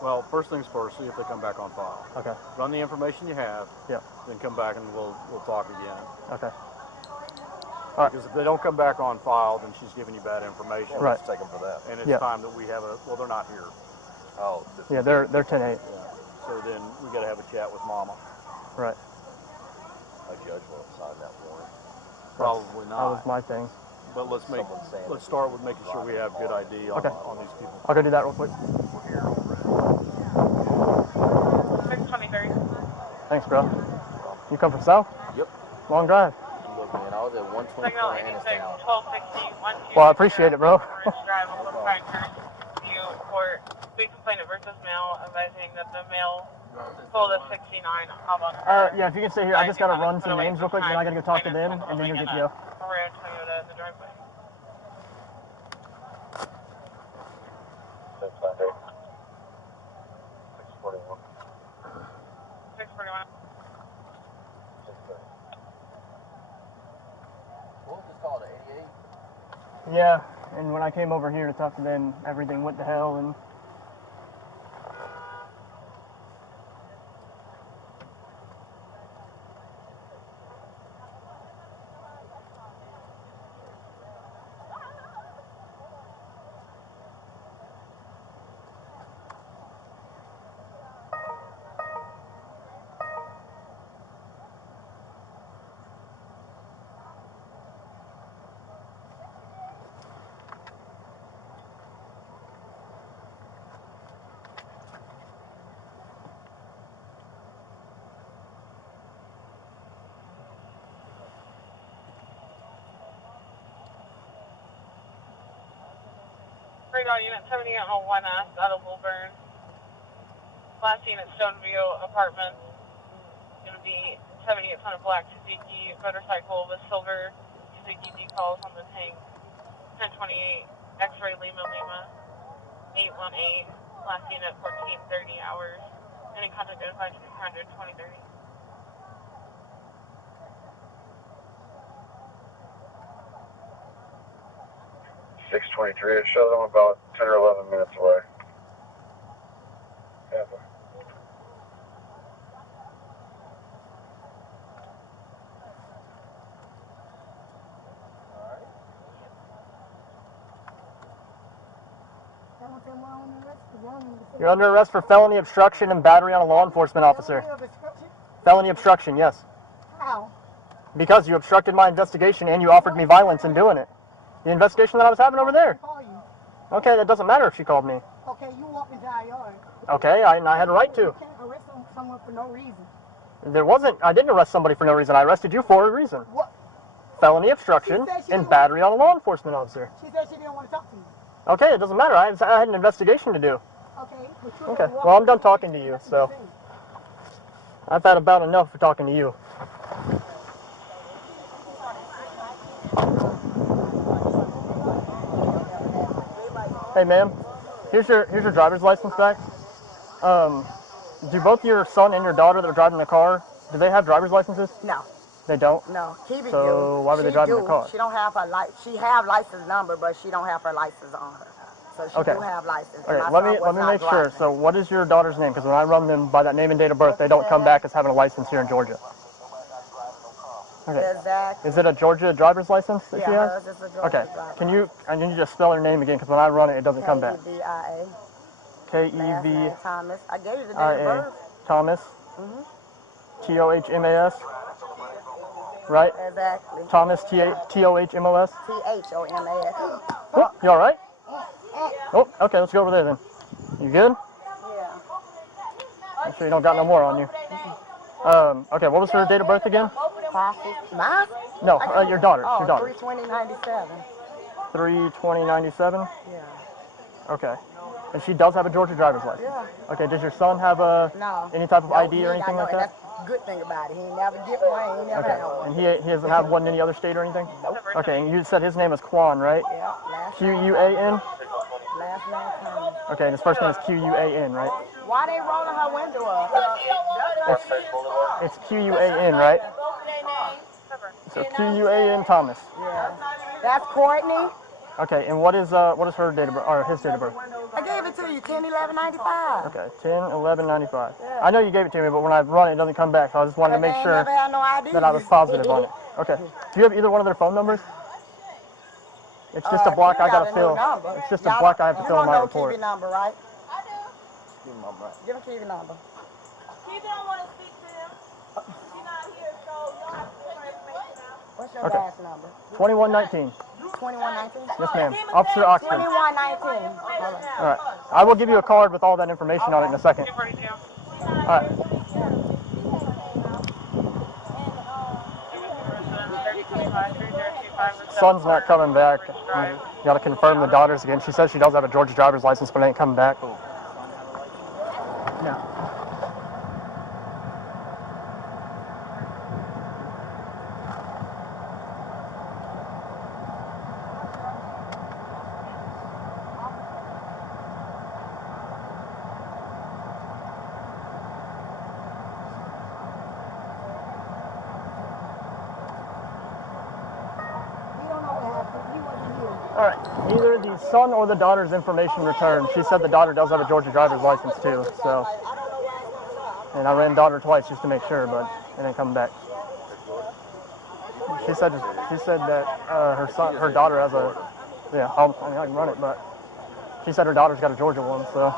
Well, first things first, see if they come back on file. Okay. Run the information you have. Yeah. Then come back and we'll talk again. Okay. All right. Because if they don't come back on file, then she's giving you bad information. Right. Let's take them for that. And it's time that we have well, they're not here. Oh. Yeah, they're 10-8. Yeah. So then we got to have a chat with Mama. Right. A judge won't sign that warrant. Probably not. That was my thing. But let's start with making sure we have good ID on, on these people. I'll go do that real quick. 623. Thanks, bro. You come from South? Yep. Long drive. Look, man, I was at 124 in Annistown. 1260. Well, I appreciate it, bro. Drive on the fine view for big complainant versus mail, advising that the mail pulled a 69 up on her. Yeah, if you can stay here, I just gotta run some names real quick, then I gotta go talk to them, and then you'll get to go. Red Toyota in the driveway. 641. 641. What was this called, an 88? Yeah, and when I came over here to talk to them, everything went to hell, and... Radar unit 7801S out of Wilburn. Last unit Stoneview Apartments. Going to be 7800 black Suzuki motorcycle with silver Suzuki decals on the tank. 1028 X-ray Lima Lima 818. Last unit 1430 hours. Any contact notified 600 2030. 623. It shows I'm about 10 or 11 minutes away. Yeah. You're under arrest for felony obstruction and battery on a law enforcement officer. Felony obstruction, yes. How? Because you obstructed my investigation and you offered me violence in doing it. The investigation that I was having over there. Okay, that doesn't matter if she called me. Okay, you walked into our yard. Okay, I had a right to. You can't arrest someone for no reason. I didn't arrest somebody for no reason. I arrested you for a reason. What? Felony obstruction and battery on a law enforcement officer. She said she didn't want to talk to you. Okay, it doesn't matter. I had an investigation to do. Okay. Okay, well, I'm done talking to you, so. I've had about enough for talking to you. Hey, ma'am, here's your driver's license back. Do both your son and your daughter that are driving the car, do they have driver's licenses? No. They don't? No. Kiwi So why were they driving the car? She don't have her she have license number, but she don't have her license on her. So she do have license. Okay, let me make sure. So what is your daughter's name? Because when I run them by that name and date of birth, they don't come back as having a license here in Georgia. Okay. Exactly. Is it a Georgia driver's license that she has? Yeah, it's a Georgia driver's Can you just spell her name again? Because when I run it, it doesn't come back. K-E-V-I-A. K-E-V-I-A. Thomas. I gave you the date of birth. Thomas. T-O-H-M-A-S. Right? Exactly. Thomas, T-O-H-M-O-S. T-H-O-M-A-S. Oh, you all right? Oh, okay, let's go over there then. You good? Yeah. Make sure you don't got no more on you. Okay, what was her date of birth again? Mine? No, your daughter. Oh, your daughter. 3/20/97. 3/20/97? Yeah. Okay. And she does have a Georgia driver's license? Yeah. Okay, does your son have any type of ID or anything like that? That's the good thing about it. He ain't never get one, he ain't never had one. And he doesn't have one in any other state or anything? Nope. Okay, and you said his name is Quan, right? Yeah. Q-U-A-N? Last name Thomas. Okay, and his first name is Q-U-A-N, right? Why they rolling her window up? It's Q-U-A-N, right? So Q-U-A-N Thomas. Yeah. That's Courtney. Okay, and what is her date of birth, or his date of birth? I gave it to you, 10/11/95. Okay, 10/11/95. Yeah. I know you gave it to me, but when I run it, it doesn't come back, so I just wanted to make sure that I was positive on it. Okay. Do you have either one of their phone numbers? It's just a block I gotta fill. It's just a block I have to fill in my report. You don't know Kiwi's number, right? I do. Give him my right. Give him Kiwi's number. Kiwi don't want to speak to him. She's not here, so you don't have to take her information out. What's your badge number? 2119. 2119? Yes, ma'am. Officer Oxford. 2119. All right. I will give you a card with all that information on it in a second. All right. Son's not coming back. You got to confirm the daughter's again. She says she does have a Georgia driver's license, but it ain't coming back. Yeah. All right, either the son or the daughter's information returned. She said the daughter does have a Georgia driver's license too, so. And I ran daughter twice just to make sure, but it ain't coming back. She said that her daughter has a, yeah, I mean, I can run it, but she said her daughter's got a Georgia one, so.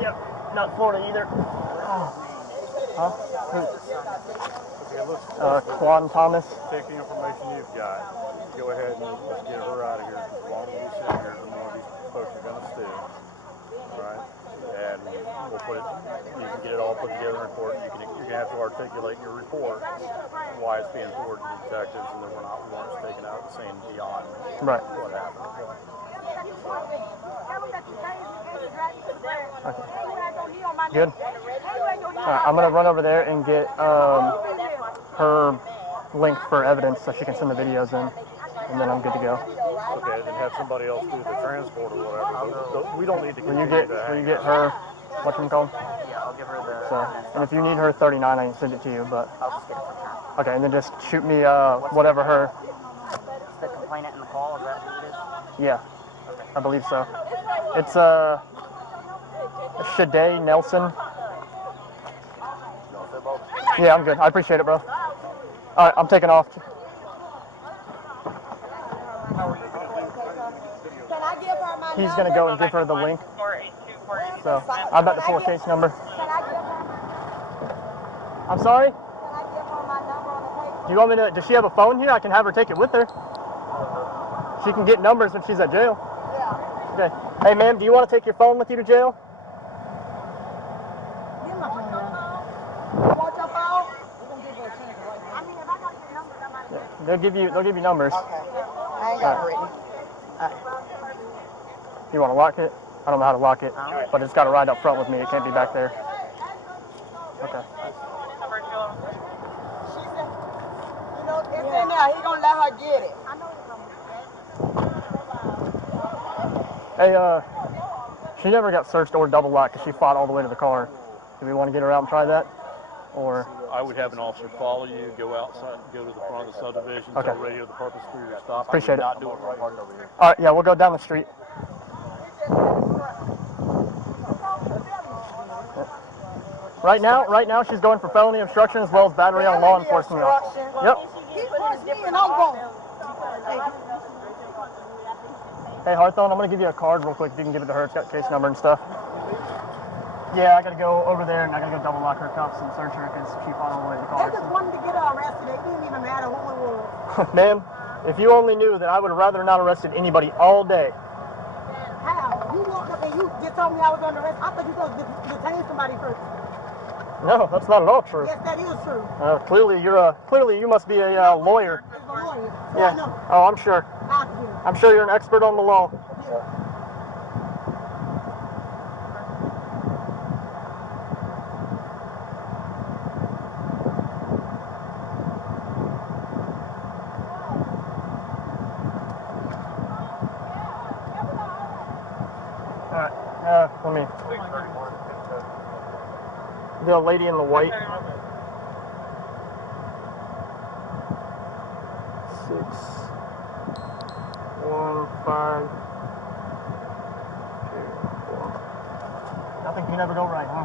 Yep, not Florida either. Huh? Quan Thomas. Take the information you've got. Go ahead and let's get her out of here. As long as we sit here, the more these folks are going to steal. Right? And we'll put it, you can get it all put together in a report. You're going to have to articulate your report why it's being forwarded to detectives, and then we weren't taken out saying beyond what happened. Okay. Good. All right, I'm going to run over there and get her link for evidence so she can send the videos in, and then I'm good to go. Okay, then have somebody else do the transport or whatever. We don't need to continue that. Will you get her, whatchamacallit? Yeah, I'll give her the... So, and if you need her 39, I can send it to you, but... I'll just get it from her. Okay, and then just shoot me whatever her... It's the complainant in the call, is that who it is? Yeah, I believe so. It's Shade Nelson. Yeah, I'm good. I appreciate it, bro. All right, I'm taking off. He's going to go and give her the link. So, I'm about to pull a case number. I'm sorry? Do you want me to, does she have a phone here? I can have her take it with her. She can get numbers when she's at jail. Okay. Hey, ma'am, do you want to take your phone with you to jail? Give my phone now. You want your phone? Yeah, they'll give you numbers. Okay. I ain't got it, Brittany. You want to lock it? I don't know how to lock it, but it's got to ride up front with me. It can't be back there. Okay. You know, it's in there. He gonna let her get it. Hey, she never got searched or double locked because she fought all the way to the car. Do we want to get her out and try that? Or? I would have an officer follow you, go outside, go to the front of the subdivision, tell radio the purpose for your stop. Appreciate it. Not do it right over here. All right, yeah, we'll go down the street. Right now, she's going for felony obstruction as well as battery on law enforcement. Yep. Hey, Hawthorne, I'm going to give you a card real quick if you can give it to her. It's got case number and stuff. Yeah, I got to go over there and I got to go double lock her cuffs and search her because she fought all the way to the car. They just wanted to get her arrested. It didn't even matter who it was. Ma'am, if you only knew that I would have rather not arrested anybody all day. How? You walked up and you just told me I was under arrest. I thought you were supposed to detain somebody first. No, that's not at all true. Yes, that is true. Clearly you must be a lawyer. He's a lawyer. So Yeah. I know. Oh, I'm sure. I'm sure you're an expert on the law. Yeah. Let me. The lady in the white. 615 24. Nothing can ever go right, huh?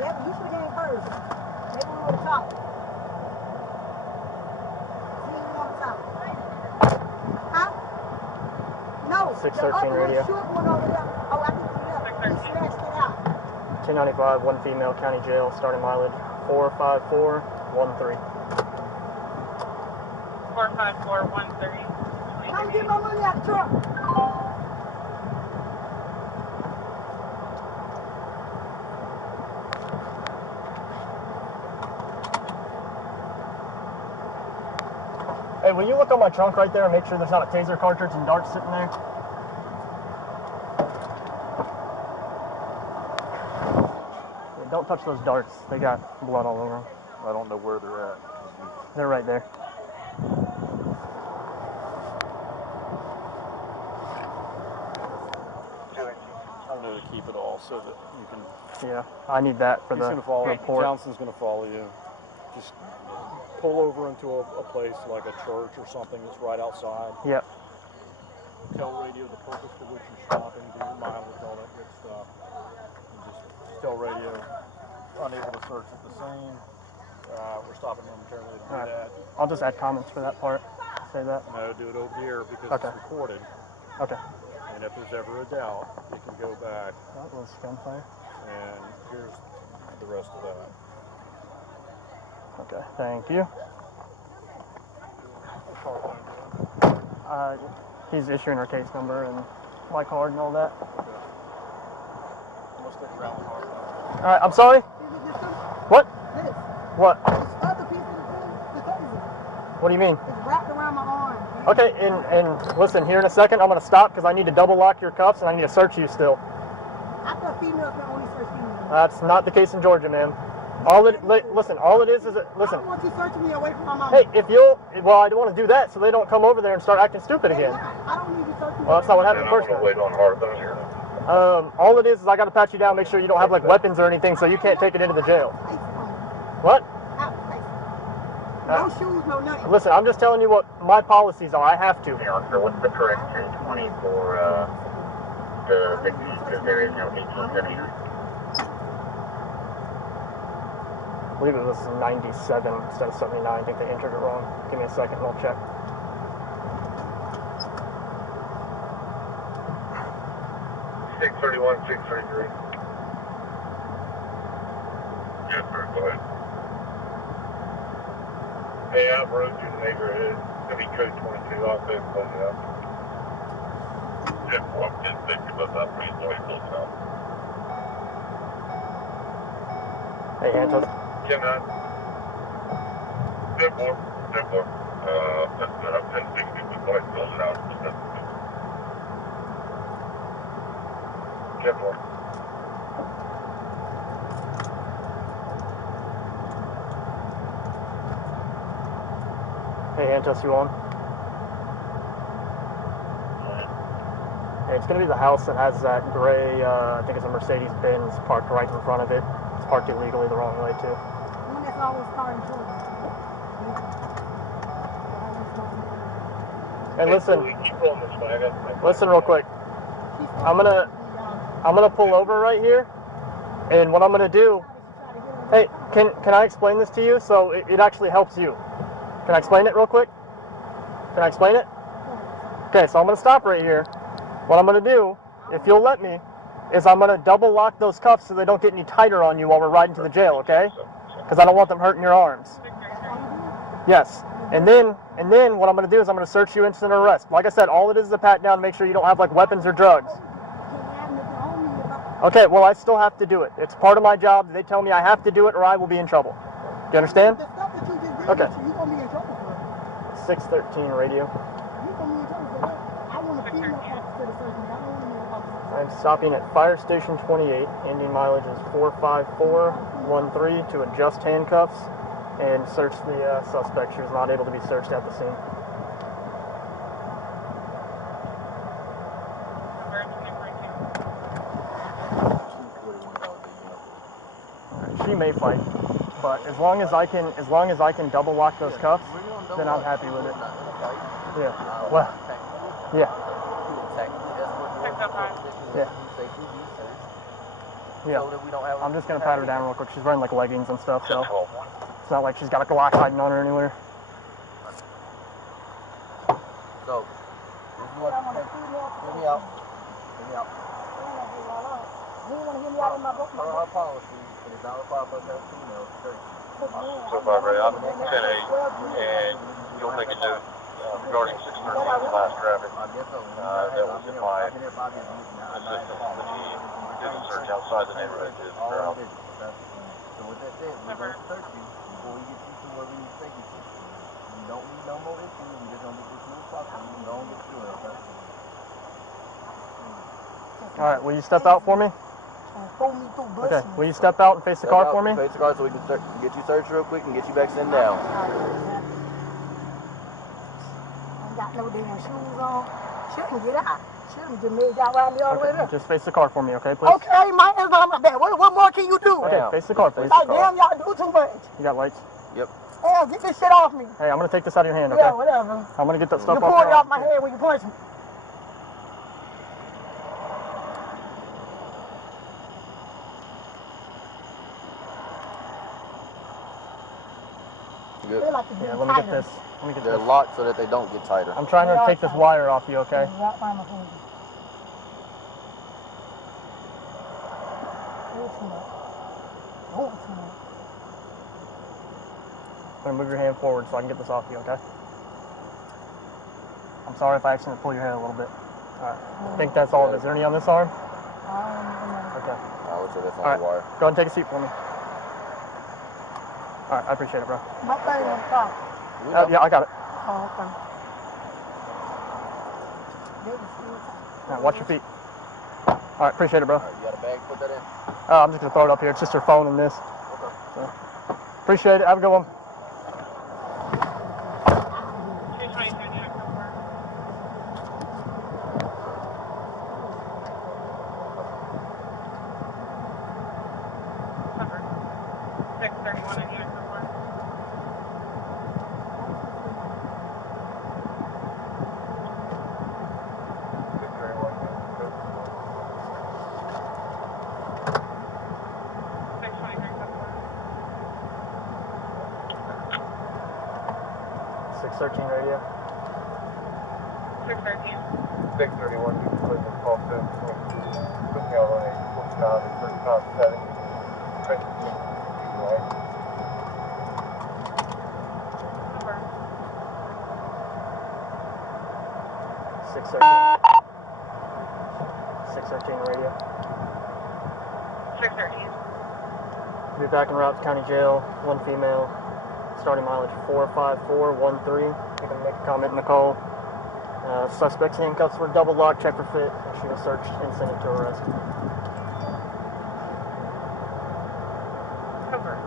Yeah, but you should have came first. Maybe we would have talked. See, we want to talk. Huh? No. 613 radio. Short one over there. Oh, I think he snatched it out. 295, one female, county jail, starting mileage 45413. 45413. Come get my money out the truck. Hey, will you look on my trunk right there and make sure there's not a taser cartridge and darts sitting there? Yeah, don't touch those darts. They got blood all over them. I don't know where they're at. They're right there. I know to keep it all so that you can... Yeah, I need that for the report. Johnson's going to follow you. Just pull over into a place like a church or something that's right outside. Yep. Tell radio the purpose for which you're stopping, do your mileage, all that good stuff. And just tell radio, unable to search at the scene. We're stopping momentarily to do that. I'll just add comments for that part. Say that. No, do it over here because it's recorded. Okay. And if there's ever a doubt, you can go back. That was gunfire. And here's the rest of that. Okay, thank you. He's issuing her case number and my card and all that. Let's stick around the hard. All right, I'm sorry? What? This. What? This other piece of the taser. What do you mean? It's wrapped around my arm. Okay, and listen, here in a second, I'm going to stop because I need to double lock your cuffs and I need to search you still. I thought females can only search females. That's not the case in Georgia, ma'am. Listen, all it is listen. I don't want you searching me away from my mom. Hey, I don't want to do that so they don't come over there and start acting stupid again. I don't need you searching me. Well, that's not what happened first time. Wait on hard though here. All it is I got to pat you down, make sure you don't have like weapons or anything, so you can't take it into the jail. What? No shoes, no nothing. Listen, I'm just telling you what my policies are. I have to. Yeah, so what's the correct 1020 for the victims? Because there is no 1870. I believe it was 97 instead of 79. I think they entered it wrong. Give me a second and I'll check. $631, $633. Yes, sir. Go ahead. Hey, I'm road to the neighborhood. It's going to be code 22. I'll say close it out. Jeff walked in, thinking about that pretty so he closed it out. Hey, Antos. Can I? 10-4. 10-4. That's good. I'm 10-60 before I close it out. 10-4. Hey, Antos, you on? Hey, it's going to be the house that has that gray, I think it's a Mercedes-Benz parked right in front of it. It's parked illegally the wrong way, too. One that's always starting to. Hey, listen real quick. I'm gonna pull over right here, and what I'm gonna do. Hey, can I explain this to you so it actually helps you? Can I explain it real quick? Can I explain it? Okay, so I'm gonna stop right here. What I'm gonna do, if you'll let me, is I'm gonna double lock those cuffs so they don't get any tighter on you while we're riding to the jail, okay? Because I don't want them hurting your arms. Yes. And then what I'm going to do is I'm going to search you instant arrest. Like I said, all it is a pat down to make sure you don't have like weapons or drugs. Okay, well I still have to do it. It's part of my job. They tell me I have to do it or I will be in trouble. Do you understand? Okay. 613 radio. I'm stopping at Fire Station 28. Indian mileage is 45413 to adjust handcuffs and search the suspect. She was not able to be searched at the scene. she may fight. But as long as I can double lock those cuffs, then I'm happy with it. Yeah. Well. Yeah. Yeah. Yeah. I'm just gonna pat her down real quick. She's wearing like leggings and stuff, so it's not like she's got a Glock hiding on her anywhere. So, hear me out. Hear me out. Our policy is not required for us to have females. So, Barbara, I'm 10-8, and you'll make a note regarding 613 last traffic. That was in my assistance when he did the search outside the neighborhood. So with that said, we're going to search you before we get you to where we need to take you to. You don't need no more issues. We just don't get this smooth process. You don't get through it, okay? All right, will you step out for me? Okay, will you step out and face the car for me? Face the car so we can get you searched real quick and get you back sitting down. I got no damn shoes on. Shouldn't get out. Shouldn't just made that ride me all the way there. Just face the car for me, okay, please? Okay, my hands on my back. What more can you do? Okay, face the car, please. Like, damn, y'all do too much. You got lights? Yep. Hey, get this shit off me. Hey, I'm gonna take this out of your hand, okay? Yeah, whatever. I'm gonna get that stuff You off. pulled it off my head when you punched me. Good. Yeah, let me get this. They're locked so that they don't get tighter. I'm trying to take this wire off you, okay? I'm gonna move your hand forward so I can get this off you, okay? I'm sorry if I accidentally pull your hair a little bit. All right. I think that's all of it. Is there any on this arm? Okay. Looks like that's on All right. the wire. Go ahead and take a seat for me. All right, I appreciate it, bro. My thing on top. Yeah, I got it. Oh, okay. All right, watch your feet. All right, appreciate it, bro. All right, you got a bag? Put that in. I'm just gonna throw it up here. It's just her phone and this. Okay. So, appreciate it. Have a good one. Radio. 613. 631, you can put in the call to put me on a 49 and 35 setting. Right. 613 radio. 613. Be back in Routes County Jail, one female. Starting mileage 45413. You can make a comment in the call. Suspect's handcuffs were double locked, check for fit, and she was searched and sent to arrest. Over.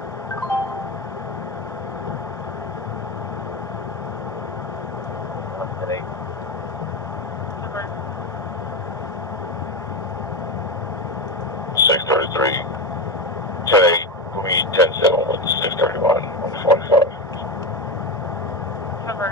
Today. Over. 633. Today, we 10-7 with 631 on 45. Over.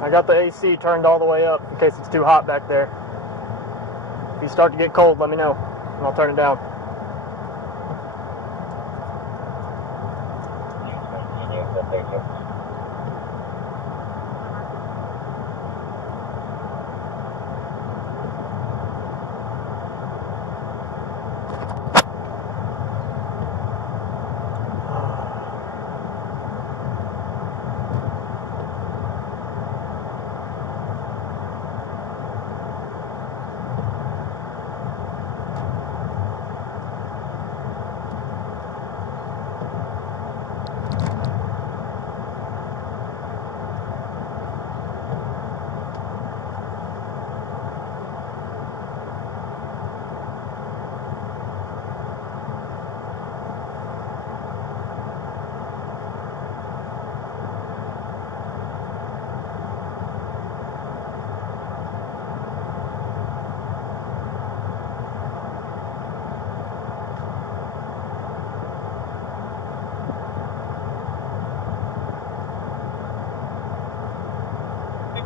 I got the AC turned all the way up in case it's too hot back there. If you start to get cold, let me know, and I'll turn it down.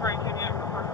for 18 unit report.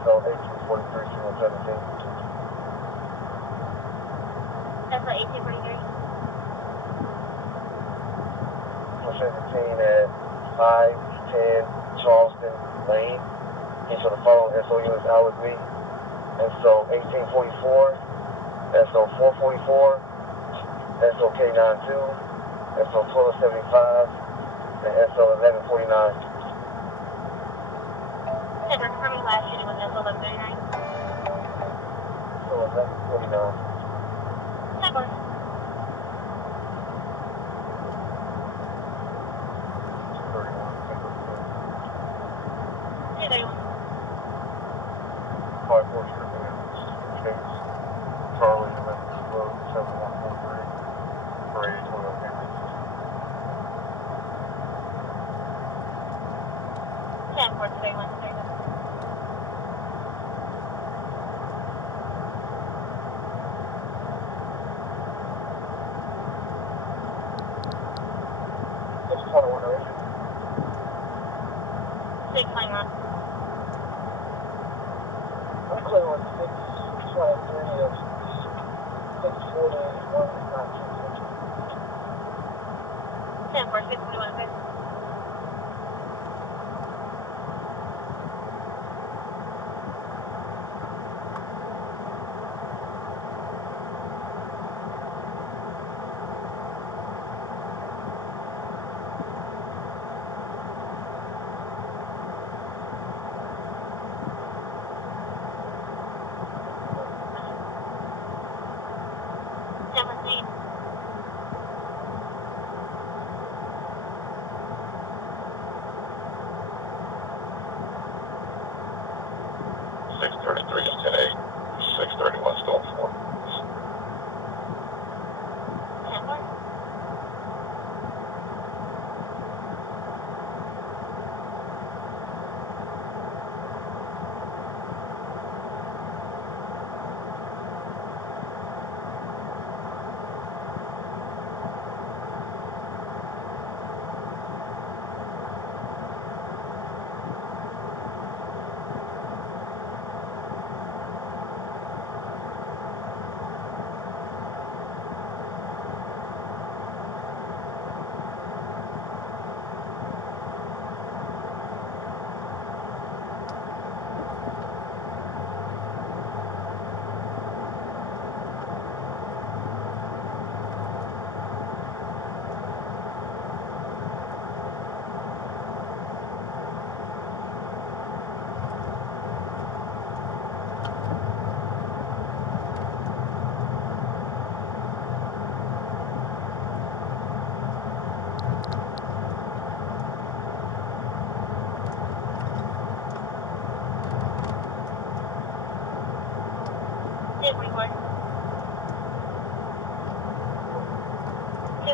So 1843, 17. That's for 1843. 17 at 510 Charleston Lane. Each of the following SO units out with me. SO 1844, SO 444, SO K92, SO 1275, and SO 1149. Confirming last shooting was SO 1139. SO 1149. Number. Charlie, Road 7143, for a total payment. 10 for today, Wednesday. It's 2108. 691. I'm clear on 623 of 640 and 119. 10 for 641, okay.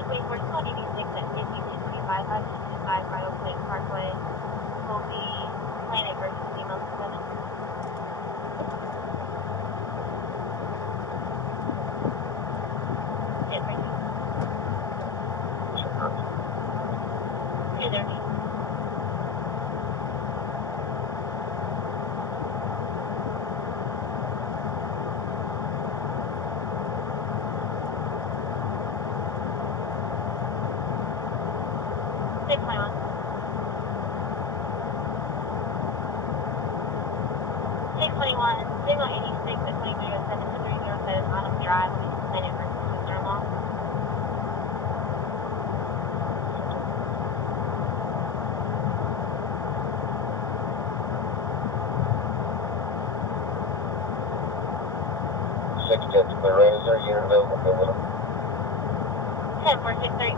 we're still on 86 at 5225, 525 Bridal Place Parkway. Will be Planet versus Female 7. Yeah, right here. 230. Signal 86 at 2307 to 307 Autumn Drive. We can plan it for sister-in-law. Clear. Is there a unit available for them? 10463.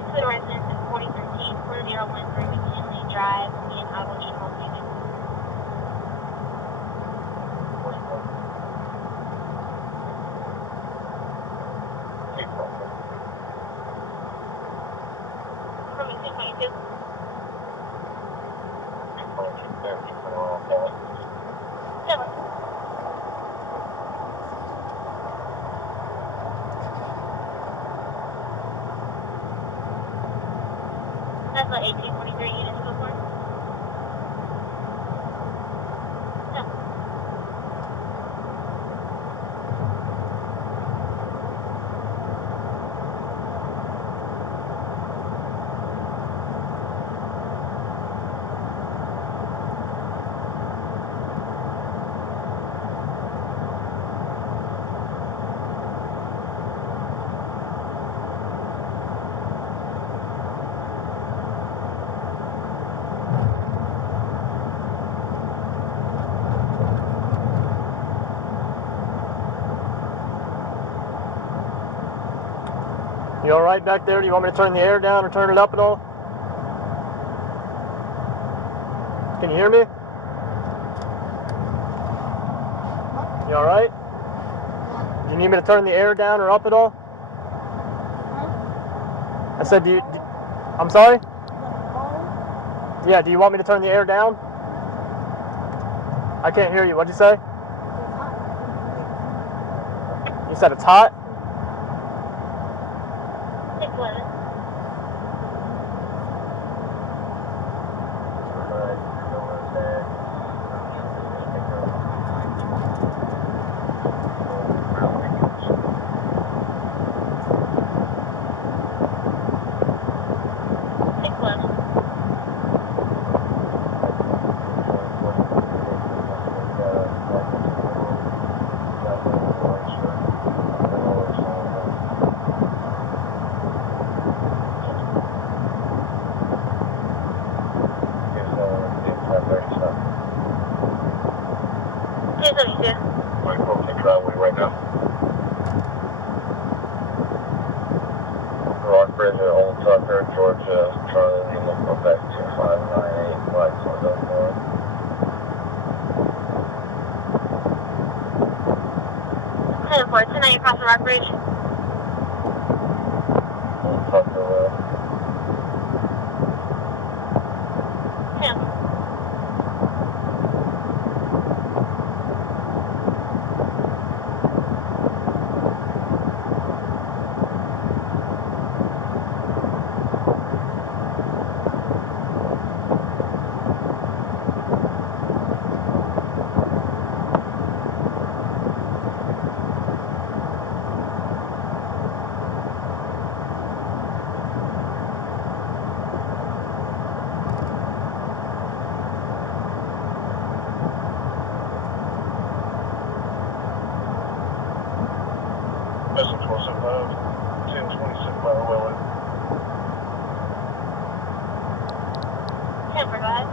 To the residence at 4013 4013 McKinley Drive, and I will need home payment. From 222. That's what 1843 units go for? No. You all right back there? Do you want me to turn the air down or turn it up at all? Can you hear me? You all right? Do you need me to turn the air down or up at all? I said, I'm sorry? Yeah, do you want me to turn the air down? I can't hear you. What'd you say? You said it's hot? Georgia, Charlie, Lima, Quebec, 2598, flights on the board. Tonight, across the Rock Bridge. Buffalo Road. Missing 475, 1026 by Owen. Temper, go ahead.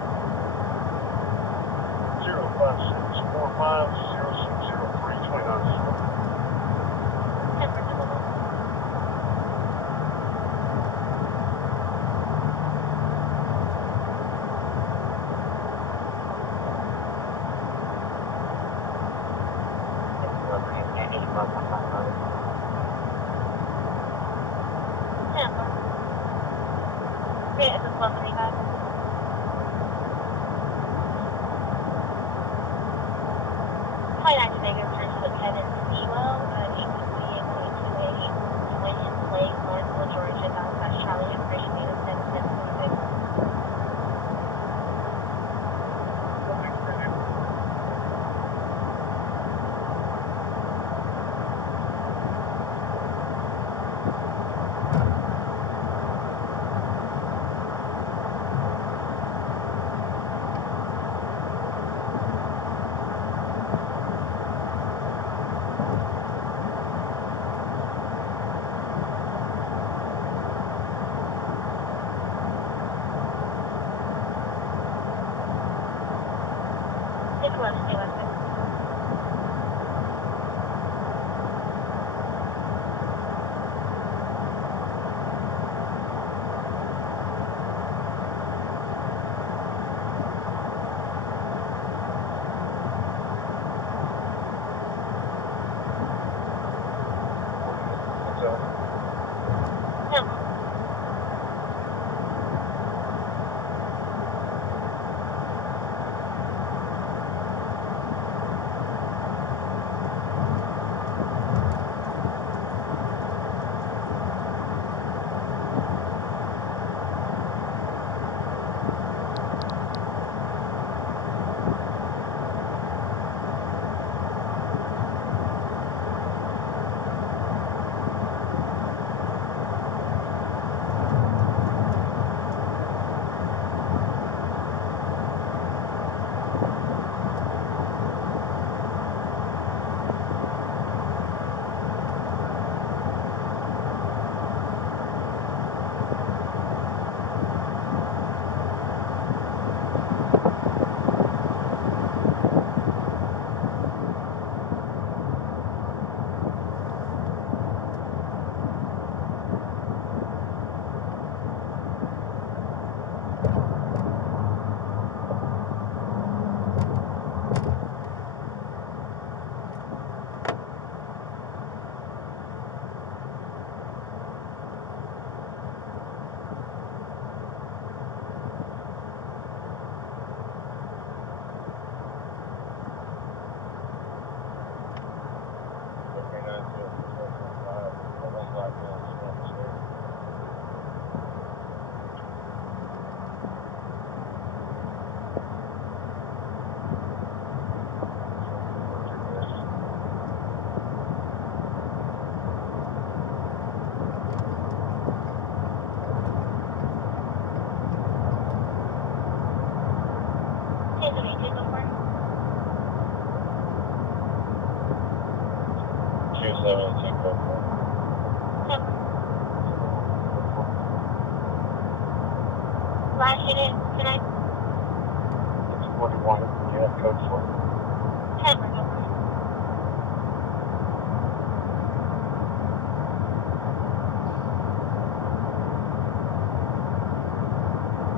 05645060329. Temper, double. Temper. Yeah, this is 135. Vegas versus Kevin Stewell, 828 Gwinnett Lake, Lawrenceville, Georgia, Southwest Charlie, information data 7726. Last unit, can I? It's 41. You have code for it. 10 over.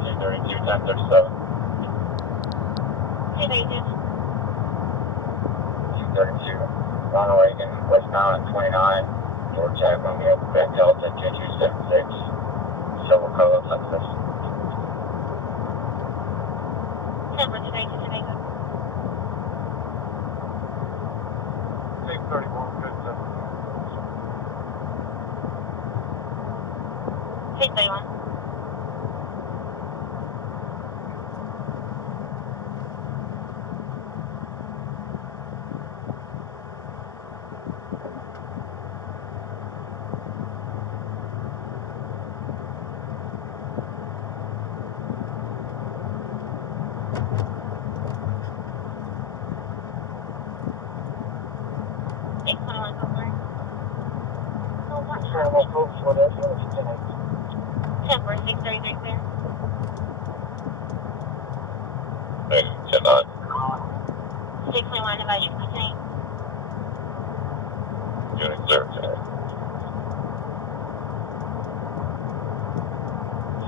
Two 1037. 232. 232. Ronald Reagan, westbound at 29. Or tag on me at Bank Delta 2276, Silver Color, Texas. 10 for today to Jamaica. 631, good stuff. 631. For this, 10 for 633 clear. Negative 10-9. 621 advise you continue. Unit clear today.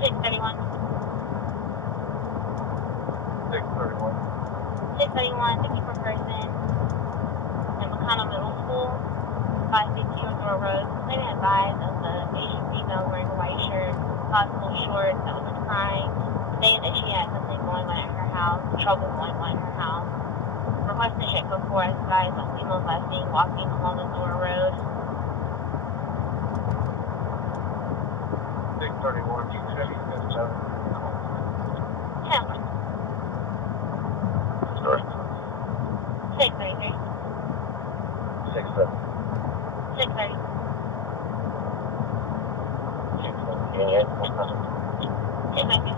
631. 631. 631, 50 per person. In McConnell Middle School, 550 Aurora Road. They advised of the Asian female wearing a white shirt, possible shorts, that was crying, saying that she had something going on at her house, trouble going on at her house. Requesting check code 4 as advised on females last seen walking along the Aurora Road. 631, you said he said 7. 10 for Sorry. 633. 6-7. 630. Union. 690.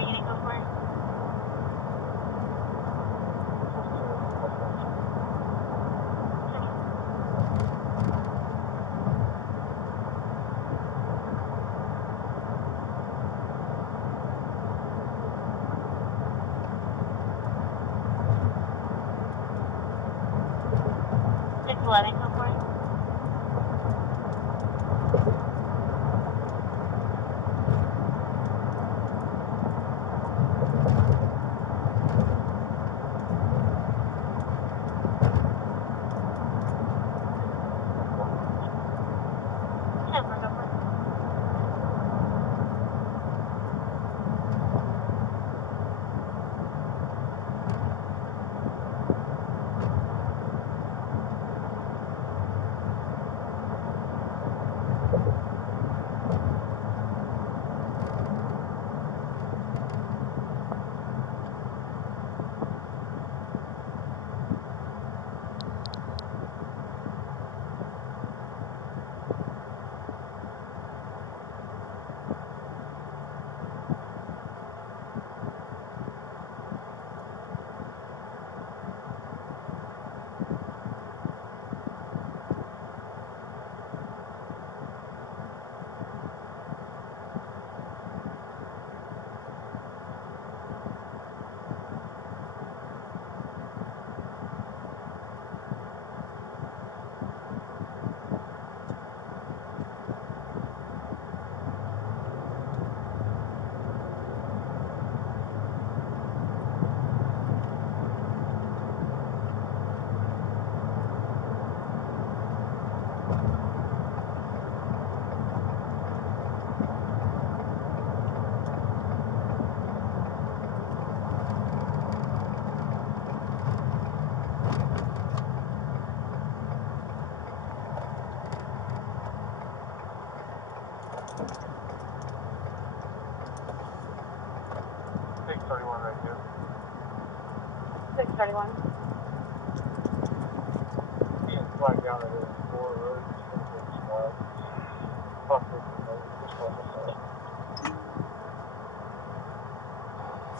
Unit go for it. It's 11 go for it. right here. 631. Flag down at 4 road.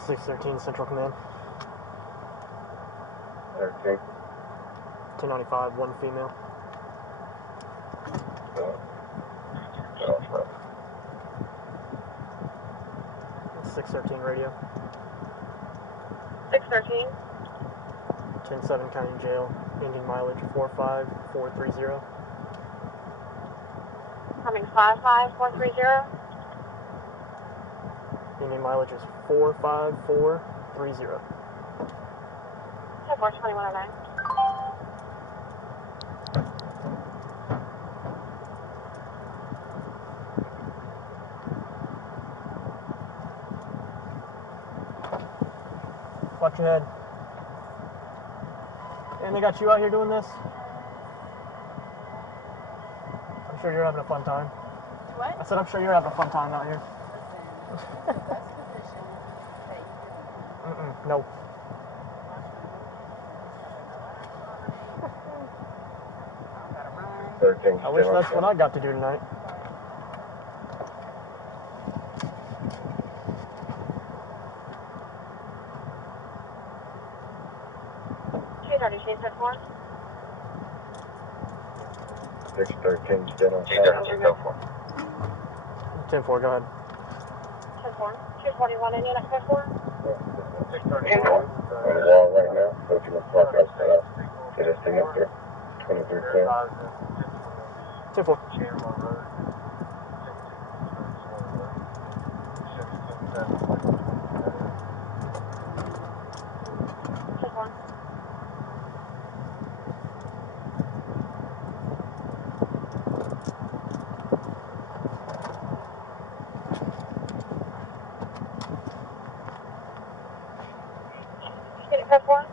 613 Central Command. 13. 1095, one female. 613 radio. 613. 107 County Jail. Ending mileage 45430. Coming 55430. Ending mileage is 45430. 42109. Watch your head. And they got you out here doing this? I'm sure you're having a fun time. What? I said I'm sure you're having a fun time out here. No. I wish that's what I got to do tonight. Shade 4. 613, still on 10-4, go ahead. 10-4. 241 Indian at 4. 613. On the wall right now, so you can park outside. Get this thing up here. 23 clear. 10-4. Get it, 4.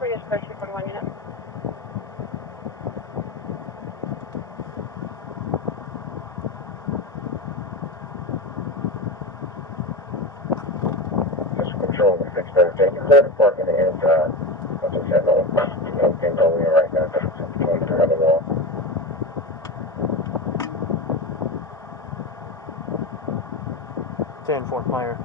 We're just 241 unit. Control the 613. Clear the park in the inside. I just have no thing going in right now. It's going through the wall. Fort Meyer.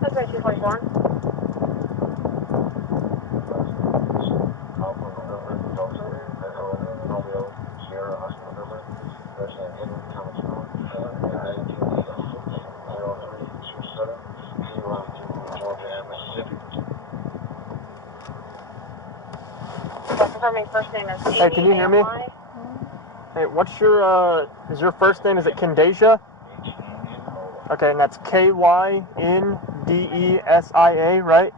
That's right, 244. Confirming first name is Hey, can you hear me? Hey, what's your, is your first name, is it Kindesia? Okay, and that's Kyndesia, right?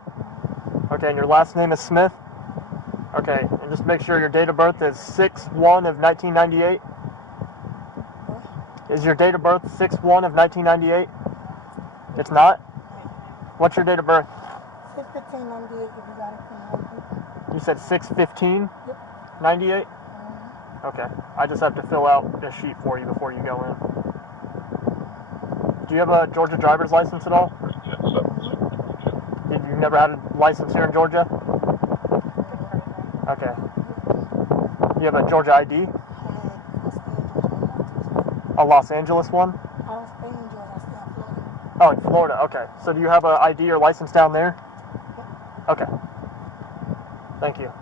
Okay, and your last name is Smith? Okay, and just make sure your date of birth is 6/1 of 1998. Is your date of birth 6/1 of 1998? It's not? What's your date of birth? 6/15/98 if you got it from me. You said 6/15/98? Okay, I just have to fill out a sheet for you before you go in. Do you have a Georgia driver's license at all? You've never had a license here in Georgia? Okay. You have a Georgia ID? A Los Angeles one? I don't stay in Georgia, I stay in Florida. Oh, in Florida, okay. So do you have an ID or license down there? Okay. Thank you.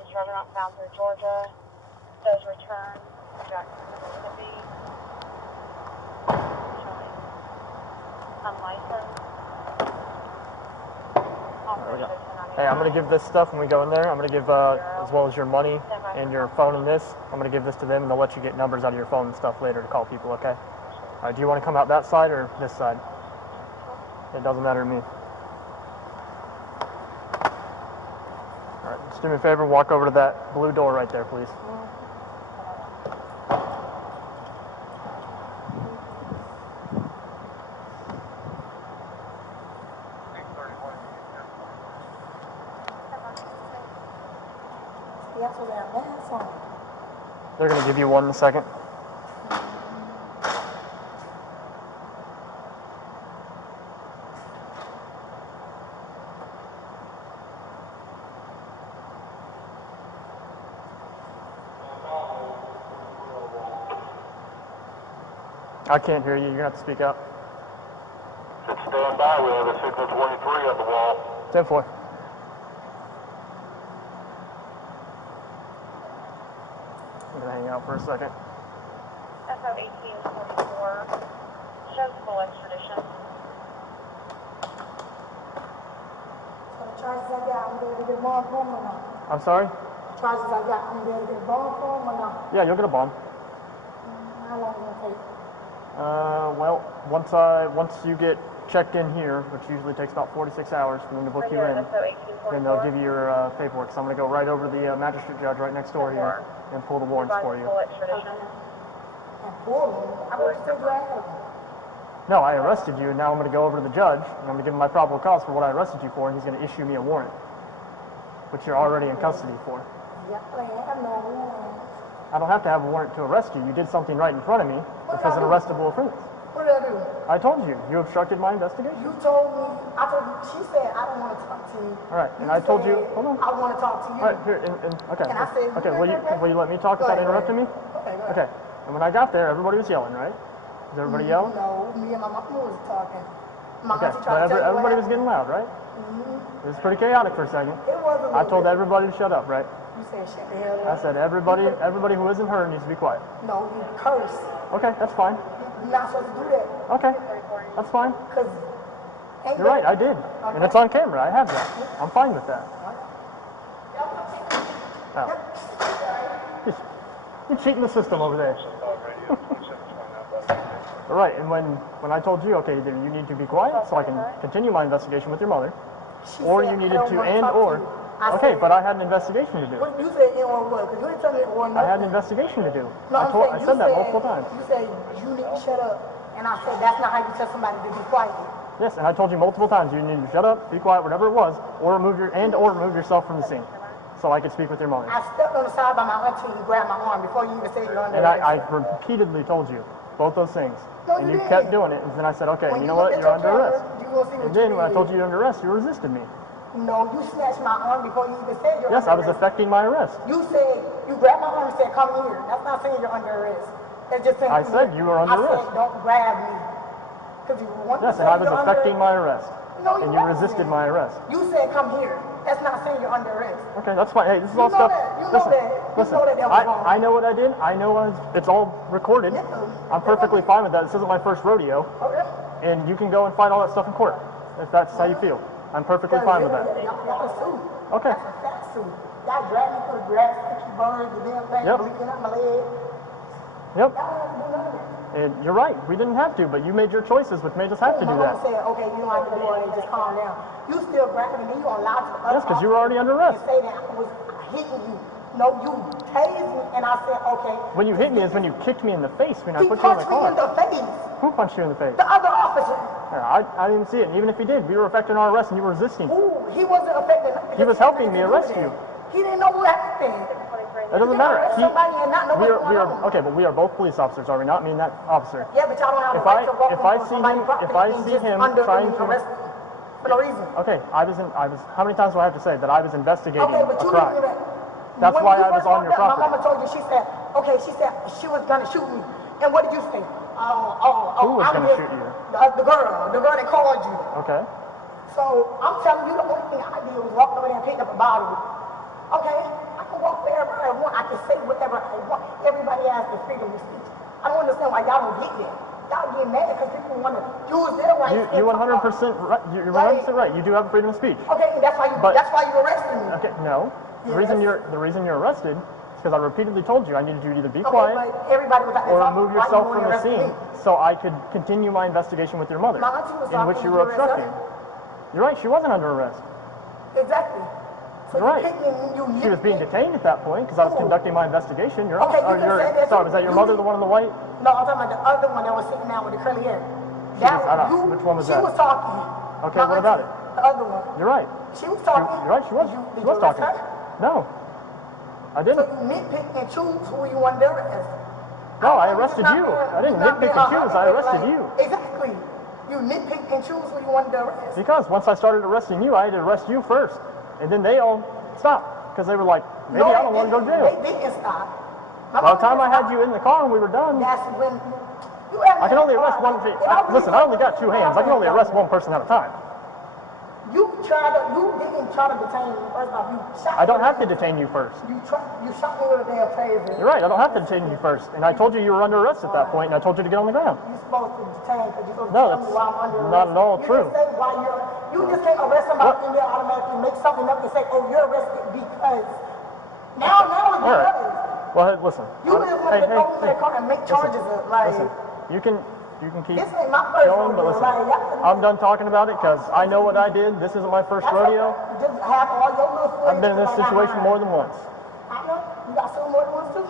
is driving around Founder, Georgia. Does return to Jackson, Mississippi. Showing unlicensed. Hey, I'm going to give this stuff when we go in there. I'm going to give, as well as your money and your phone and this, I'm going to give this to them, and they'll let you get numbers out of your phone and stuff later to call people, okay? All right, do you want to come out that side or this side? It doesn't matter to me. All right, just do me a favor, walk over to that blue door right there, please. They're going to give you one in a second. I can't hear you. You're going to have to speak up. Stand by. We have a signal 23 on the wall. 10-4. I'm going to hang out for a second. SO 1844 shows full extradition. So the charges I got, I'm going to get bond for them or not? I'm sorry? The charges I got, I'm going to get bond for them or not? Yeah, you'll get a bond. How long is it going to take? Well, once you get checked in here, which usually takes about 46 hours for them to book you in, then they'll give you your paperwork. So I'm going to go right over to the magistrate judge right next door here and pull the warrants for you. No, I arrested you, and now I'm going to go over to the judge, and I'm going to give him my probable cause for what I arrested you for, and he's going to issue me a warrant, which you're already in custody for. I don't have to have a warrant to arrest you. You did something right in front of me, which was an arrestable offense. What did I do? I told you. You obstructed my investigation. You told me. I told you. She said, I don't want to talk to you. All right, and I told you. Hold on. I want to talk to you. All right, here. Okay. And I said, okay. Will you let me talk without interrupting me? Okay, go ahead. Okay. And when I got there, everybody was yelling, right? Was everybody yelling? No, me and my mom was talking. Okay. But everybody was getting loud, right? It was pretty chaotic for a second. It was a little I told everybody to shut up, right? You said shut the hell up. I said everybody who isn't her needs to be quiet. No, you curse. Okay, that's fine. You're not supposed to do that. Okay, that's fine. Cause you're right, I did. Okay. And it's on camera, I have that. I'm fine with that. Oh. You're cheating the system over there. All right, and when I told you, okay, then you need to be quiet so I can continue my investigation with your mother, or you needed to okay, but I had an investigation to do. What you said it or what? Because you didn't tell me it or nothing. I had an investigation to do. No, I said that multiple times. You said you need to shut up, and I said that's not how you tell somebody to be quiet. Yes, and I told you multiple times you need to shut up, be quiet, whatever it was, or remove yourself from the scene, so I could speak with your mother. I stepped on the side by my auntie and you grabbed my arm before you even said you're under arrest. And I repeatedly told you both those things. No, and you kept doing it, and then I said, okay, you know what, you're under arrest. And then when I told you you're under arrest, you resisted me. No, you snatched my arm before you even said you're under arrest. Yes, I was affecting my arrest. You said, you grabbed my arm and said, come here. That's not saying you're under arrest. That's just saying. I said you were under arrest. I said, don't grab me. Yes, and I was affecting my arrest. No, and you resisted my arrest. You said, come here. That's not saying you're under arrest. Okay, that's fine. Hey, this is all stuff. Listen, I know what I did. I know it's all recorded. I'm perfectly fine with that. This isn't my first rodeo. And you can go and fight all that stuff in court if that's how you feel. I'm perfectly fine with that. Okay. That's a fat suit. Y'all dragged me through the grass, sticky birds, the damn thing bleeding out my leg. Yep. And you're right. We didn't have to, but you made your choices, which made us have to do that. My mama said, okay, you don't have to do anything, just calm down. You still grabbing me, you gonna lie to us. Yes, because you were already under arrest. You say that I was hitting you. No, you tased me, and I said, okay. When you hit me is when you kicked me in the face when I put you in the car. He punched me in the face. Who punched you in the face? The other officer. I didn't see it, and even if he did, we were affecting our arrest, and you were resisting. Ooh, he wasn't affecting. He was helping me arrest you. He didn't know what happened. It doesn't matter. Okay, but we are both police officers, are we not? Me and that officer. Yeah, but y'all don't have a right to walk on somebody's property. If I see him trying to arrest for no reason. Okay, I was. How many times do I have to say that I was investigating a crime? That's why I was on your property. My mama told you. She said she was gonna shoot me. And what did you say? Who was gonna shoot you? The girl that called you. Okay. So I'm telling you, the only thing I did was walk over there and pick up a bottle. Okay, I can I can say whatever I want. Everybody has the freedom of speech. I don't understand why y'all don't get that. Y'all get mad because people want to use their rights. You 100% right. You're 100% right. You do have freedom of speech. Okay, that's why you arrested me. Okay, no. The reason you're arrested is because I repeatedly told you I needed you to either be quiet or remove yourself from the scene so I could continue my investigation with your mother, in which you were obstructing. You're right. She wasn't under arrest. Exactly. So you're right. She was being detained at that point because I was conducting my investigation. You're right. Sorry, was that your mother, the one in the white? No, I'm talking about the other one that was sitting down with the curly hair. Which one was that? She was talking. Okay, what about it? The other one. You're right. She was talking. You're right, she was. She was talking. No, I didn't. So you nitpick and choose who you want to arrest. No, I arrested you. I didn't nitpick and choose. I arrested you. Exactly. You nitpick and choose who you want to arrest. Because once I started arresting you, I had to arrest you first. And then they all stopped. Because they were like, maybe I don't want to go to jail. They didn't stop. By the time I had you in the car and we were done, that's when I can only arrest one. Listen, I only got 2 hands. I can only arrest one person at a time. You didn't try to detain me. First off, you shot me. I don't have to detain you first. You shot me with a damn taser. You're right. I don't have to detain you first. And I told you you were under arrest at that point, and I told you to get on the ground. You're supposed to detain because you're supposed to tell me why I'm under arrest. Not at all true. You just can't arrest somebody and then automatically make something up and say, oh, you're arrested because. Now it's because. Well, hey, listen. You just want to go in the car and make charges of, like. Listen, you can keep this ain't my first going, but listen, I'm done talking about it because I know what I did. This isn't my first rodeo. Just have all your little I've been in this situation more than once. I know. You got sued more than once too?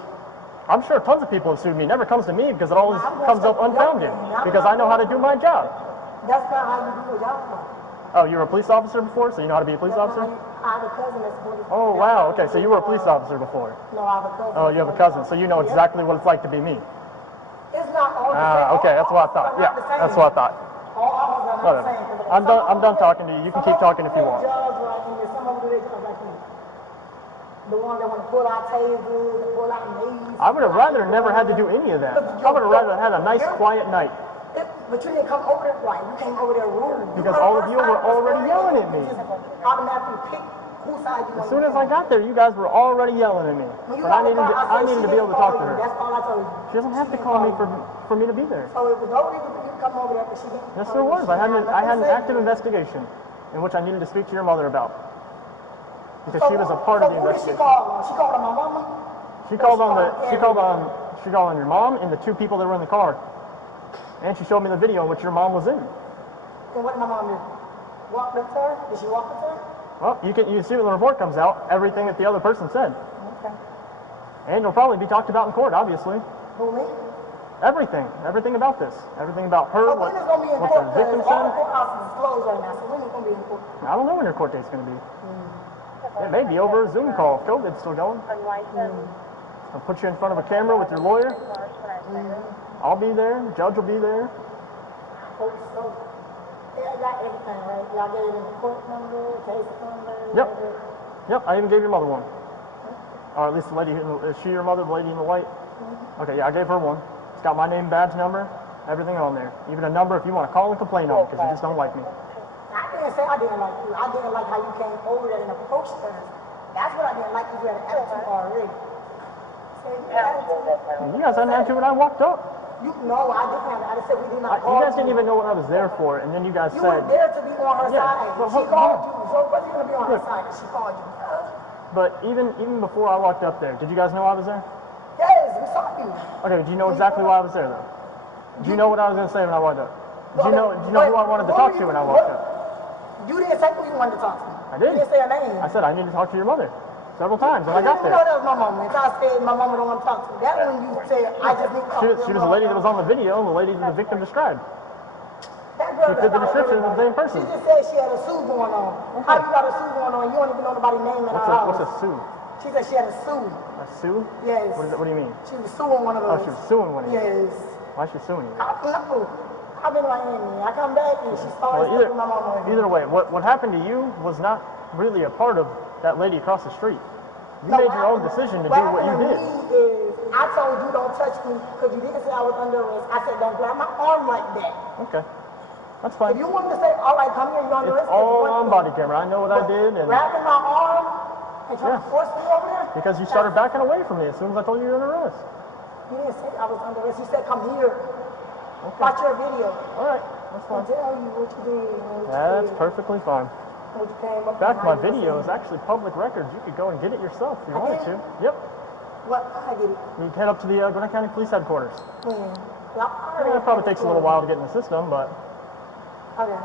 I'm sure tons of people have sued me. It never comes to me because it always comes up unfounded because I know how to do my job. That's not how you do your job. Oh, you were a police officer before, so you know how to be a police officer? I have a cousin that's police. Oh, wow. Okay, so you were a police officer before. No, I have a cousin. Oh, you have a cousin, so you know exactly what it's like to be me. It's not all the same. Okay, that's what I thought. Yeah, that's what I thought. Whatever. I'm done talking to you. You can keep talking if you want. The one that want to pull out tasers, pull out mace. I would have rather never had to do any of that. I would have rather had a nice, quiet night. But you didn't come over there, right? You came over there rude. Because all of you were already yelling at me. Automatically pick whose side you want. As soon as I got there, you guys were already yelling at me. But I needed to be able to talk to her. That's all I told you. She doesn't have to call me for me to be there. So it was no reason for you to come over there, but she didn't. Yes, there was. I had an active investigation in which I needed to speak to your mother about. Because she was a part of the investigation. She called on my mama? She called on your mom and the 2 people that were in the car. And she showed me the video in which your mom was in. And what did my mom do? Walk with her? Did she walk with her? Well, you see when the report comes out, everything that the other person said. Okay. And you'll probably be talked about in court, obviously. Who, me? Everything about this. Everything about her, what the victim said. All the courthouses is closed right now, so when is it going to be in court? I don't know when your court date's going to be. It may be over a Zoom call if COVID's still going. I'll put you in front of a camera with your lawyer. I'll be there. The judge will be there. I hope so. Yeah, I got everything, right? Y'all gave him the court number, case number. Yep, I even gave your mother one. Or at least the lady, is she your mother, the lady in the white? Okay, yeah, I gave her one. It's got my name, badge number, everything on there. Even a number if you want to call and complain on it because you just don't like me. I didn't say I didn't like you. I didn't like how you came over there and approached us. That's what I didn't like, because you had an attitude already. You guys had an attitude when I walked up. You know, I didn't have it. I just said we did not You guys didn't even know what I was there for, and then you guys said... You were there to be on her side. She called you. So what's going to be on her side? She called you. But even before I walked up there, did you guys know I was there? Yes, we saw you. Okay, do you know exactly why I was there, though? Do you know what I was going to say when I walked up? Do you know who I wanted to talk to when I walked up? You didn't say who you wanted to talk to. I did. You didn't say her name. I said I need to talk to your mother several times when I got there. No, that was my mama. If I said my mama don't want to talk to me, that's when you said I just need to talk to She was the lady that was on the video, the lady that the victim described. She fit the description of the same person. She just said she had a sue going on. Okay. How you got a sue going on? You don't even know nobody's name in her house. What's a sue? She said she had a sue. A sue? Yes. What do you mean? She was suing one of us. Oh, she was suing one of you? Yes. Why is she suing you? I don't know. I've been in Miami. I come back and she started with my mama. Either way, what happened to you was not really a part of that lady across the street. You made your own decision to do what you did. I told you don't touch me because you didn't say I was under arrest. I said don't grab my arm like that. Okay. That's fine. If you wanted to say, all right, come here, you're under arrest. It's all on body camera. I know what I did. And grabbing my arm and trying to force me over there? Because you started backing away from me as soon as I told you you were under arrest. You didn't say I was under arrest. You said come here. Okay. Watch your video. All right, that's fine. I'll tell you what you did. That's perfectly fine. What you came up In fact, my video is actually public records. You could go and get it yourself if you wanted to. Yep. What? I get it. You can head up to the Gwinnett County Police Headquarters. When? It probably takes a little while to get in the system, but Okay.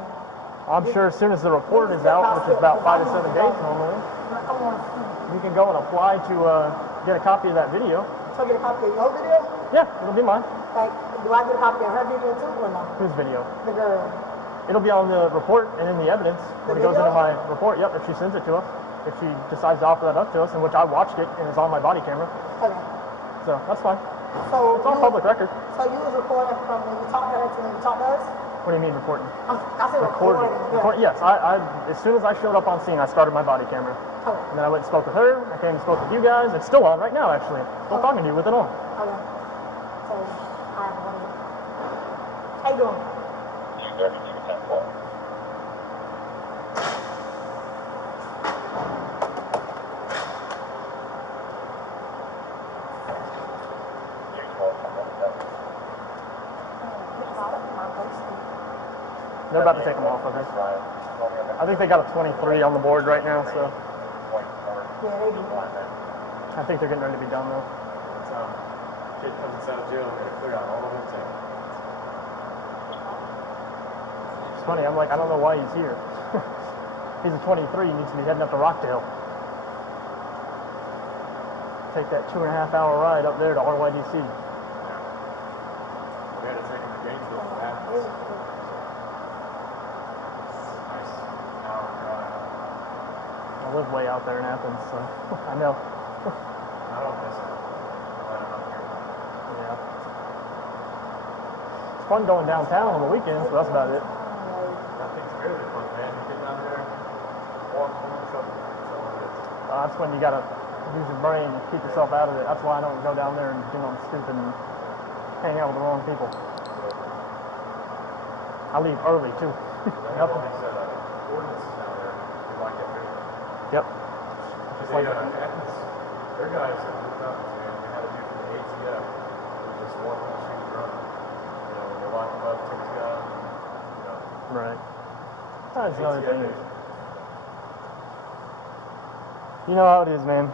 I'm sure as soon as the report is out, which is about 5 to 7 days normally, you can go and apply to get a copy of that video. So get a copy of your video? Yeah, it'll be mine. Like, do I get a copy of her video too or no? Whose video? The girl. It'll be on the report and in the evidence when it goes into my report. Yep, if she sends it to us. If she decides to offer that up to us, in which I watched it and it's on my body camera. Okay. So that's fine. So it's on public record. So you was recording from when you talked to her to when you talked to us? What do you mean recording? I said recording. Yeah. Yes, I as soon as I showed up on scene, I started my body camera. Okay. And then I went and spoke with her. I came and spoke with you guys. It's still on right now, actually. Still talking to you with it on. Okay. So I have one. How you doing? You 32 10 They're about to take them off, I think. I think they got a 23 on the board right now, so. Yeah, they do. I think they're getting ready to be done, though. Kid comes out of jail, they're going to clear out all of them things. It's funny, I'm like, I don't know why he's here. He's a 23, he needs to be heading up to Rockdale. Take that 2.5-hour ride up there to RYDC. We had to take him to Gainesville from Athens. I live way out there in Athens, so I know. I don't miss it. Yeah. It's fun going downtown on the weekends, but that's about it. I think it's really fun, man. You get down there, walk home, something. That's when you gotta use your brain and keep yourself out of it. That's why I don't go down there and do nothing stupid and hang out with the wrong people. I leave early too. Ordinances down there, they like that video. Yep. Just like Athens, their guys have moved up, man. We had a dude from the ATF who was just walking the street drunk. You know, when they lock him up, take his gun, you know. Right. That's another thing. You know how it is, man.